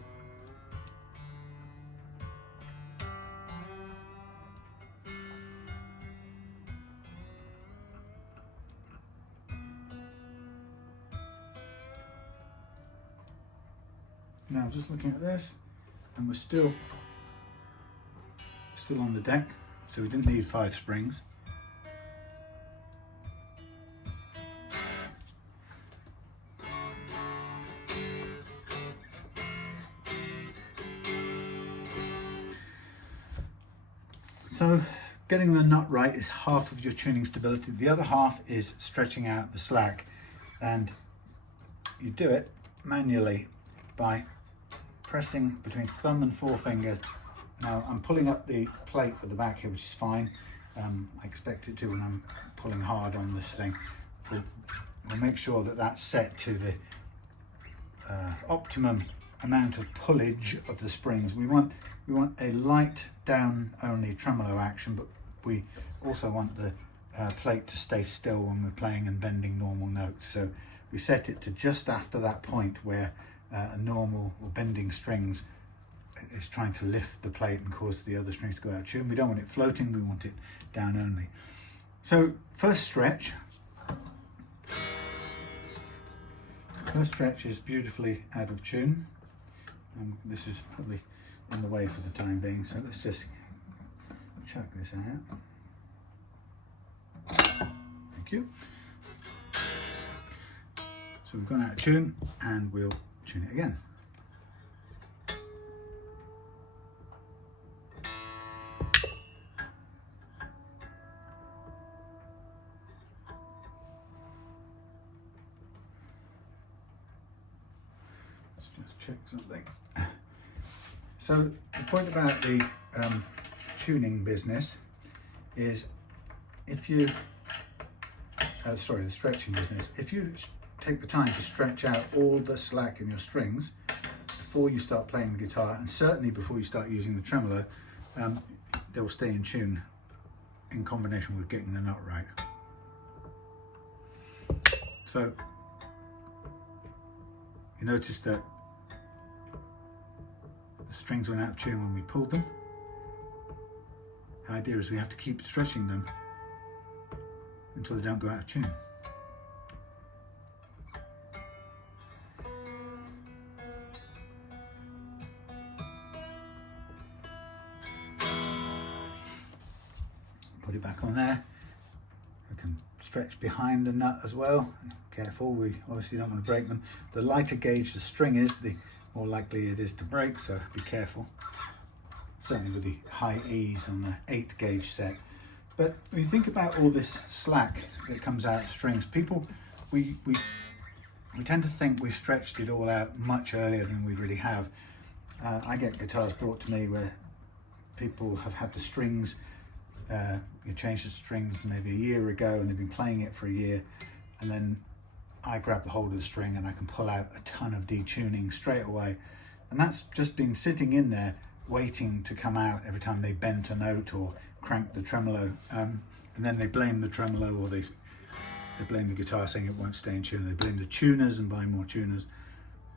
Now just looking at this, and we're still on the deck, so we didn't need 5 springs. So getting the nut right is half of your tuning stability. The other half is stretching out the slack, and you do it manually by pressing between thumb and forefinger. Now I'm pulling up the plate at the back here, which is fine. I expect it to when I'm pulling hard on this thing. We'll make sure that that's set to the optimum amount of pullage of the springs. We want a light down only tremolo action, but we also want the plate to stay still when we're playing and bending normal notes. So we set it to just after that point where a normal or bending strings is trying to lift the plate and cause the other strings to go out of tune. We don't want it floating, we want it down only. So first stretch is beautifully out of tune. This is probably in the way for the time being, so let's just chuck this out. Thank you. So we've gone out of tune and we'll tune it again. Let's just check something. So the point about the tuning business is if you, sorry, the stretching business, if you take the time to stretch out all the slack in your strings before you start playing the guitar, and certainly before you start using the tremolo, they will stay in tune in combination with getting the nut right. So you notice that the strings went out of tune when we pulled them. The idea is we have to keep stretching them until they don't go out of tune. Put it back on there. We can stretch behind the nut as well. Careful, we obviously don't want to break them. The lighter gauge the string is, the more likely it is to break, so be careful. Certainly with the high E's on the 8 gauge set. But when you think about all this slack that comes out of strings, people, we tend to think we've stretched it all out much earlier than we really have. I get guitars brought to me where people have had the strings, you changed the strings maybe a year ago and they've been playing it for a year, and then I grab the hold of the string and I can pull out a ton of detuning straight away. And that's just been sitting in there waiting to come out every time they bent a note or cranked the tremolo. And then they blame the tremolo, or they blame the guitar saying it won't stay in tune. They blame the tuners and buy more tuners.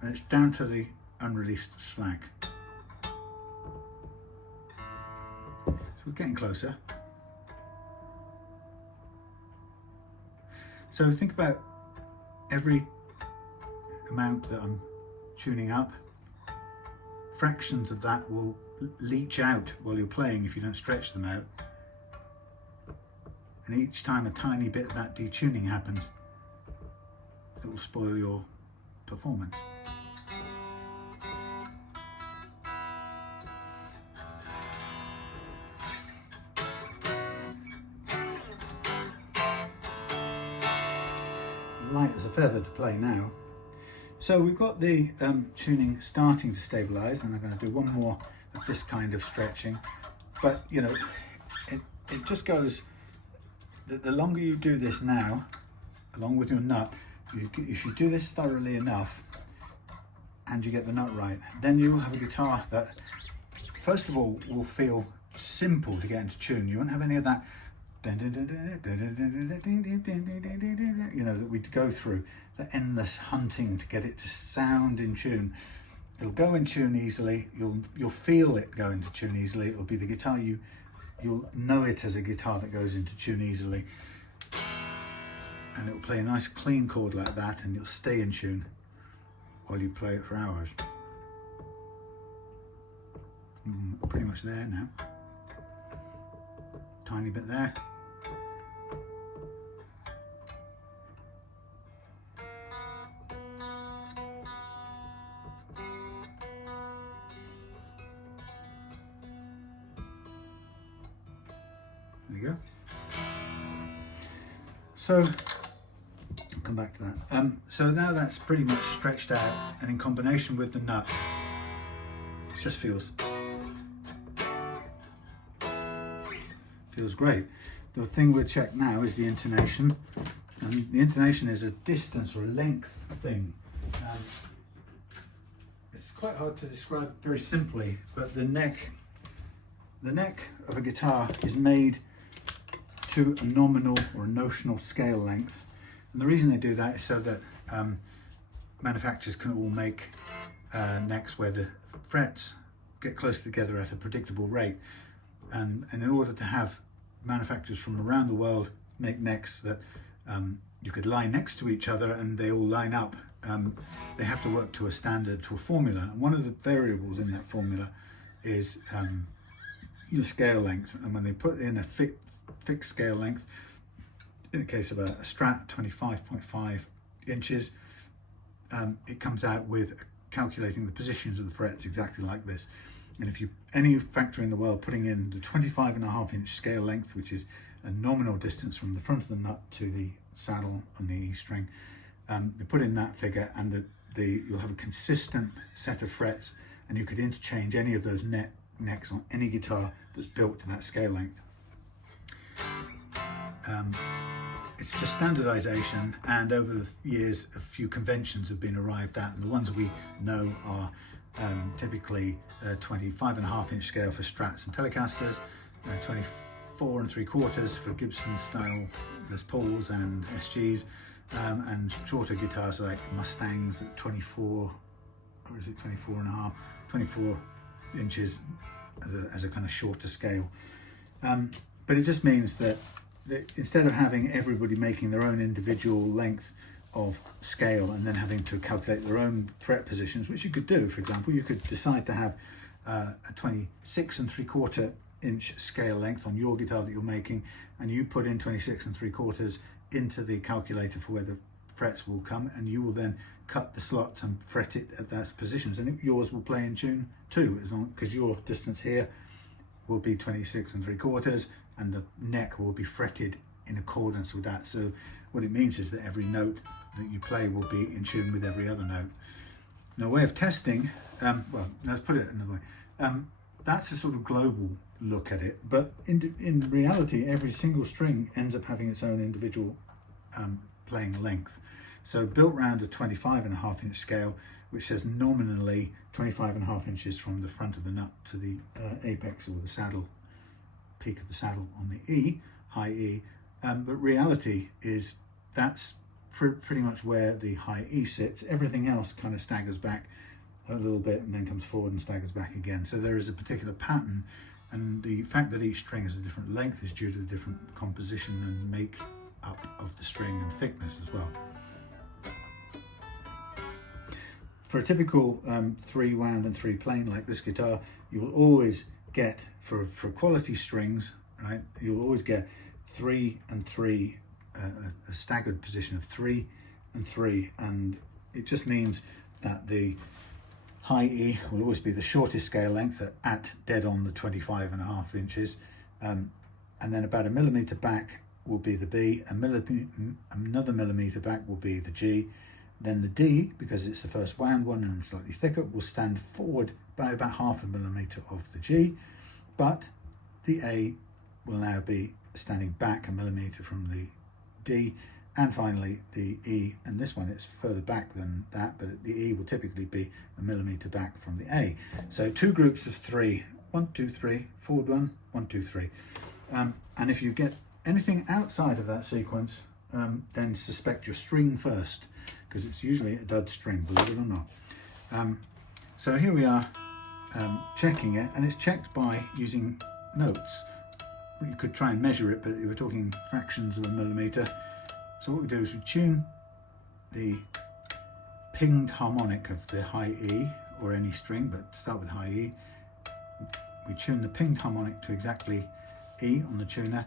And it's down to the unreleased slack. So we're getting closer. So think about every amount that I'm tuning up, fractions of that will leach out while you're playing if you don't stretch them out. And each time a tiny bit of that detuning happens, it will spoil your performance. Light as a feather to play now. So we've got the tuning starting to stabilize, and I'm going to do one more of this kind of stretching. But you know, it just goes, the longer you do this now, along with your nut, if you do this thoroughly enough and you get the nut right, then you will have a guitar that, first of all, will feel simple to get into tune. You won't have any of that, you know, that we'd go through, the endless hunting to get it to sound in tune. It'll go in tune easily. You'll feel it go into tune easily. It'll be the guitar you'll know it as a guitar that goes into tune easily, and it'll play a nice clean chord like that, and you'll stay in tune while you play it for hours. Pretty much there now. Tiny bit there. There you go. So I'll come back to that. So now that's pretty much stretched out, and in combination with the nut, it just feels great. The thing we'll check now is the intonation, and the intonation is a distance or a length thing. It's quite hard to describe very simply, but the neck of a guitar is made to a nominal or a notional scale length, and the reason they do that is so that manufacturers can all make necks where the frets get close together at a predictable rate, and in order to have manufacturers from around the world make necks that you could lie next to each other and they all line up, they have to work to a standard, to a formula, and one of the variables in that formula is the scale length. And when they put in a fixed scale length, in the case of a Strat, 25.5 inches, it comes out with calculating the positions of the frets exactly like this. And if any factory in the world putting in the 25.5 inch scale length, which is a nominal distance from the front of the nut to the saddle on the E string, they put in that figure, and you'll have a consistent set of frets, and you could interchange any of those necks on any guitar that's built to that scale length. It's just standardization, and over the years a few conventions have been arrived at, and the ones we know are typically 25.5 inch scale for Strats and Telecasters, 24 3/4 for Gibson style Les Pauls and SGs, and shorter guitars like Mustangs at 24, or is it 24.5, 24 inches as a kind of shorter scale. But it just means that instead of having everybody making their own individual length of scale and then having to calculate their own fret positions, which you could do, for example, you could decide to have a 26 3/4 inch scale length on your guitar that you're making, and you put in 26 3/4 into the calculator for where the frets will come, and you will then cut the slots and fret it at those positions, and yours will play in tune too, as long because your distance here will be 26 3/4 and the neck will be fretted in accordance with that. So what it means is that every note that you play will be in tune with every other note. Now, a way of testing, well, let's put it another way. That's a sort of global look at it, but in reality, every single string ends up having its own individual playing length. So built around a 25.5 inch scale, which says nominally 25.5 inches from the front of the nut to the apex or the saddle, peak of the saddle on the E, high E, but reality is that's pretty much where the high E sits. Everything else kind of staggers back a little bit and then comes forward and staggers back again. So there is a particular pattern, and the fact that each string has a different length is due to the different composition and make up of the string and thickness as well. For a typical 3 wound and 3 plain like this guitar, you will always get, for quality strings, right, you'll always get 3 and 3, a staggered position of 3 and 3, and it just means that the high E will always be the shortest scale length at dead on the 25.5 inches, and then about a millimeter back will be the B, another millimeter back will be the G, then the D, because it's the first wound one and slightly thicker, will stand forward by about 0.5 millimeter of the G, but the A will now be standing back 1 millimeter from the D, and finally the E, and this one it's further back than that, but the E will typically be 1 millimeter back from the A. So 2 groups of 3, 1, 2, 3, forward 1, 1, 2, 3. And if you get anything outside of that sequence, then suspect your string first, because it's usually a dud string, believe it or not. So here we are checking it, and it's checked by using notes. You could try and measure it, but we're talking fractions of a millimeter. So what we do is we tune the pinged harmonic of the high E, or any string, but start with high E. We tune the pinged harmonic to exactly E on the tuner,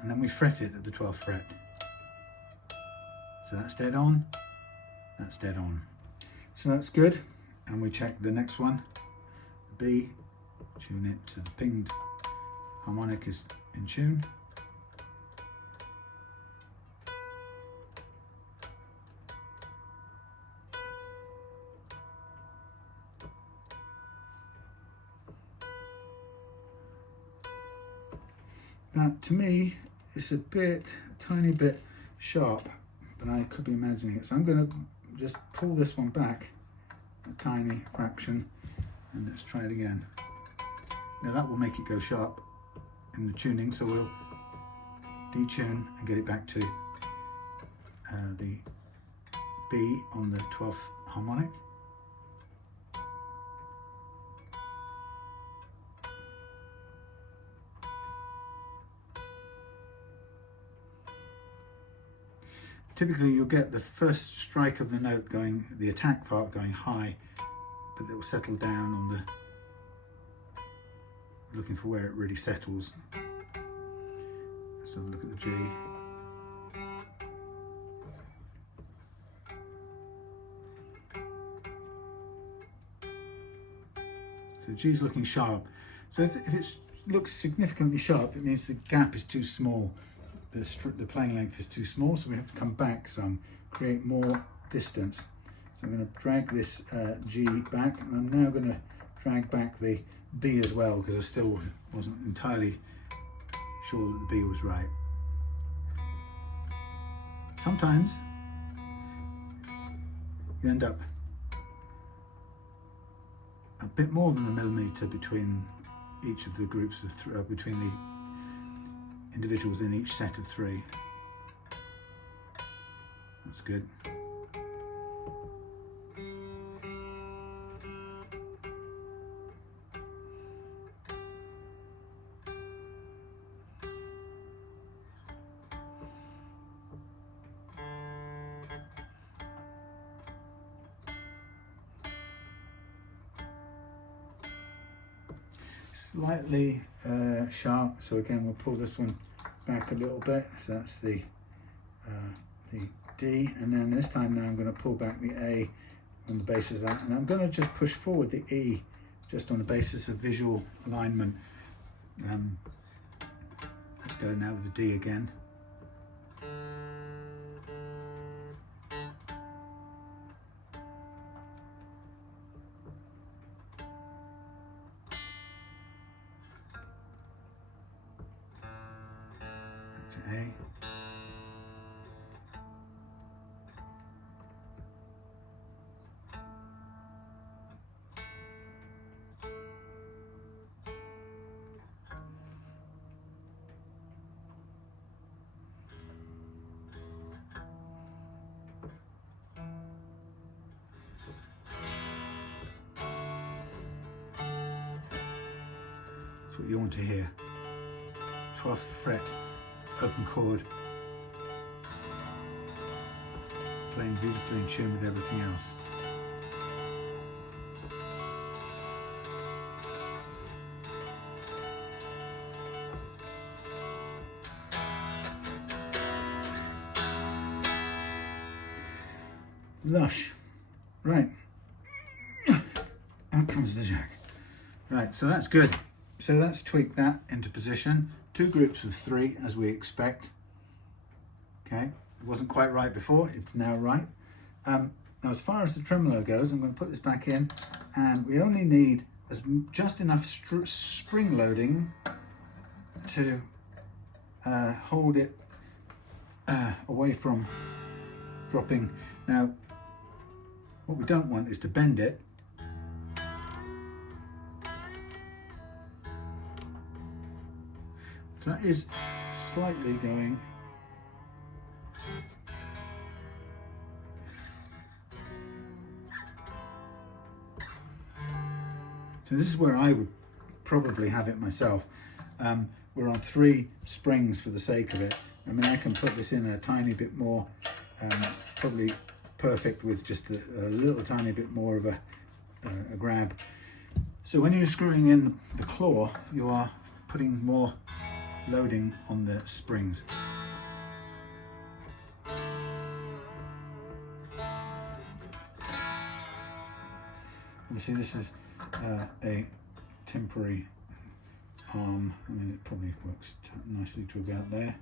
and then we fret it at the 12th fret. So that's dead on, that's dead on. So that's good, and we check the next one, B, tune it to the pinged harmonic is in tune. Now, to me, it's a tiny bit sharp, but I could be imagining it. So I'm going to just pull this one back a tiny fraction, and let's try it again. Now that will make it go sharp in the tuning, so we'll detune and get it back to the B on the 12th harmonic. Typically you'll get the first strike of the note going, the attack part going high, but it will settle down on the, looking for where it really settles. Let's have a look at the G. So the G is looking sharp. So if it looks significantly sharp, it means the gap is too small. The playing length is too small, so we have to come back some, create more distance. So I'm going to drag this G back, and I'm now going to drag back the B as well, because I still wasn't entirely sure that the B was right. Sometimes you end up a bit more than a millimetre between each of the groups of between the individuals in each set of 3. That's good. Slightly sharp, so again we'll pull this one back a little bit. So that's the D, and then this time now I'm going to pull back the A on the basis of that, and I'm going to just push forward the E just on the basis of visual alignment. Let's go now with the D again. A. That's what you want to hear. 12th fret, open chord, playing beautifully in tune with everything else. Lush. Right. Out comes the jack. Right, so that's good. So let's tweak that into position. 2 groups of 3 as we expect. Okay, it wasn't quite right before, it's now right. Now as far as the tremolo goes, I'm going to put this back in, and we only need just enough spring loading to hold it away from dropping. Now what we don't want is to bend it. So that is slightly going. So this is where I would probably have it myself. We're on 3 springs for the sake of it. I mean, I can put this in a tiny bit more, probably perfect with just a little tiny bit more of a grab. So when you're screwing in the claw, you are putting more loading on the springs. Obviously this is a temporary arm. I mean, it probably works nicely to about there.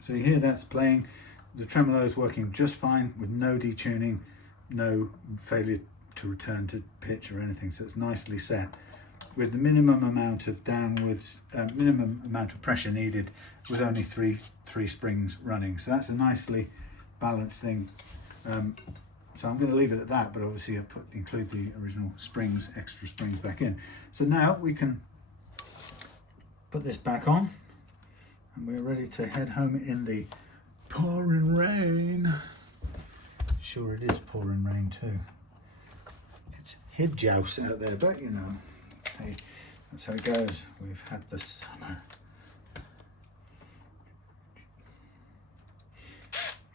So you hear that's playing. The tremolo is working just fine with no detuning, no failure to return to pitch or anything. So it's nicely set with the minimum amount of minimum amount of pressure needed with only three springs running. So that's a nicely balanced thing. So I'm going to leave it at that, but obviously I include the original springs, extra springs back in. So now we can put this back on, and we're ready to head home in the pouring rain. Sure, it is pouring rain too. It's hibjouse out there, but you know, that's how it goes. We've had the summer.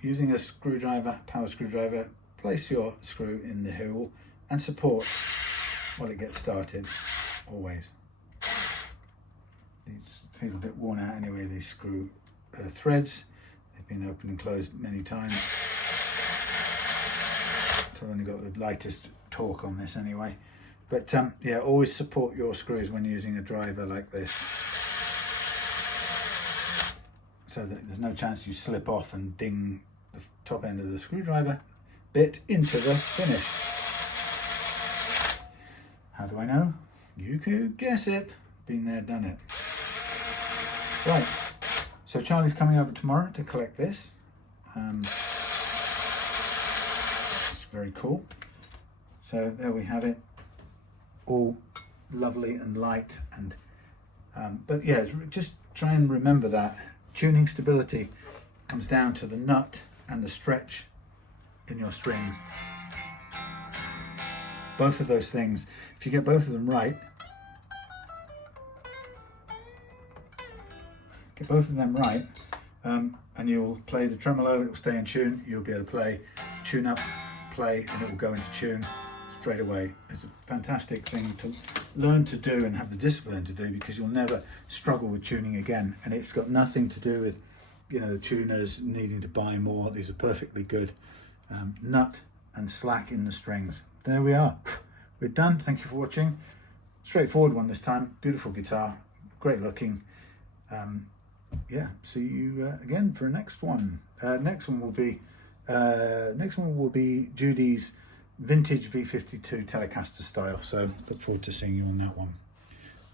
using a screwdriver, power screwdriver, place your screw in the hole and support while it gets started, always. These feel a bit worn out anyway, these screw threads. They've been opened and closed many times. So I've only got the lightest torque on this anyway. But yeah, always support your screws when using a driver like this, so that there's no chance you slip off and ding the top end of the screwdriver bit into the finish. How do I know? You could guess it. Been there, done it. Right, so Charlie's coming over tomorrow to collect this. It's very cool. So there we have it, all lovely and light, and but yeah, just try and remember that tuning stability comes down to the nut and the stretch in your strings. Both of those things, if you get both of them right, and you'll play the tremolo, it will stay in tune, you'll be able to play, tune up, play, and it will go into tune straight away. It's a fantastic thing to learn to do and have the discipline to do, because you'll never struggle with tuning again. And it's got nothing to do with, you know, the tuners needing to buy more. These are perfectly good. Nut and slack in the strings. There we are. We're done. Thank you for watching. Straightforward one this time. Beautiful guitar, great looking. Yeah, see you again for a next one. Next one will be Judy's vintage V52 Telecaster style. So look forward to seeing you on that one.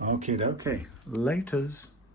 Okay, laters.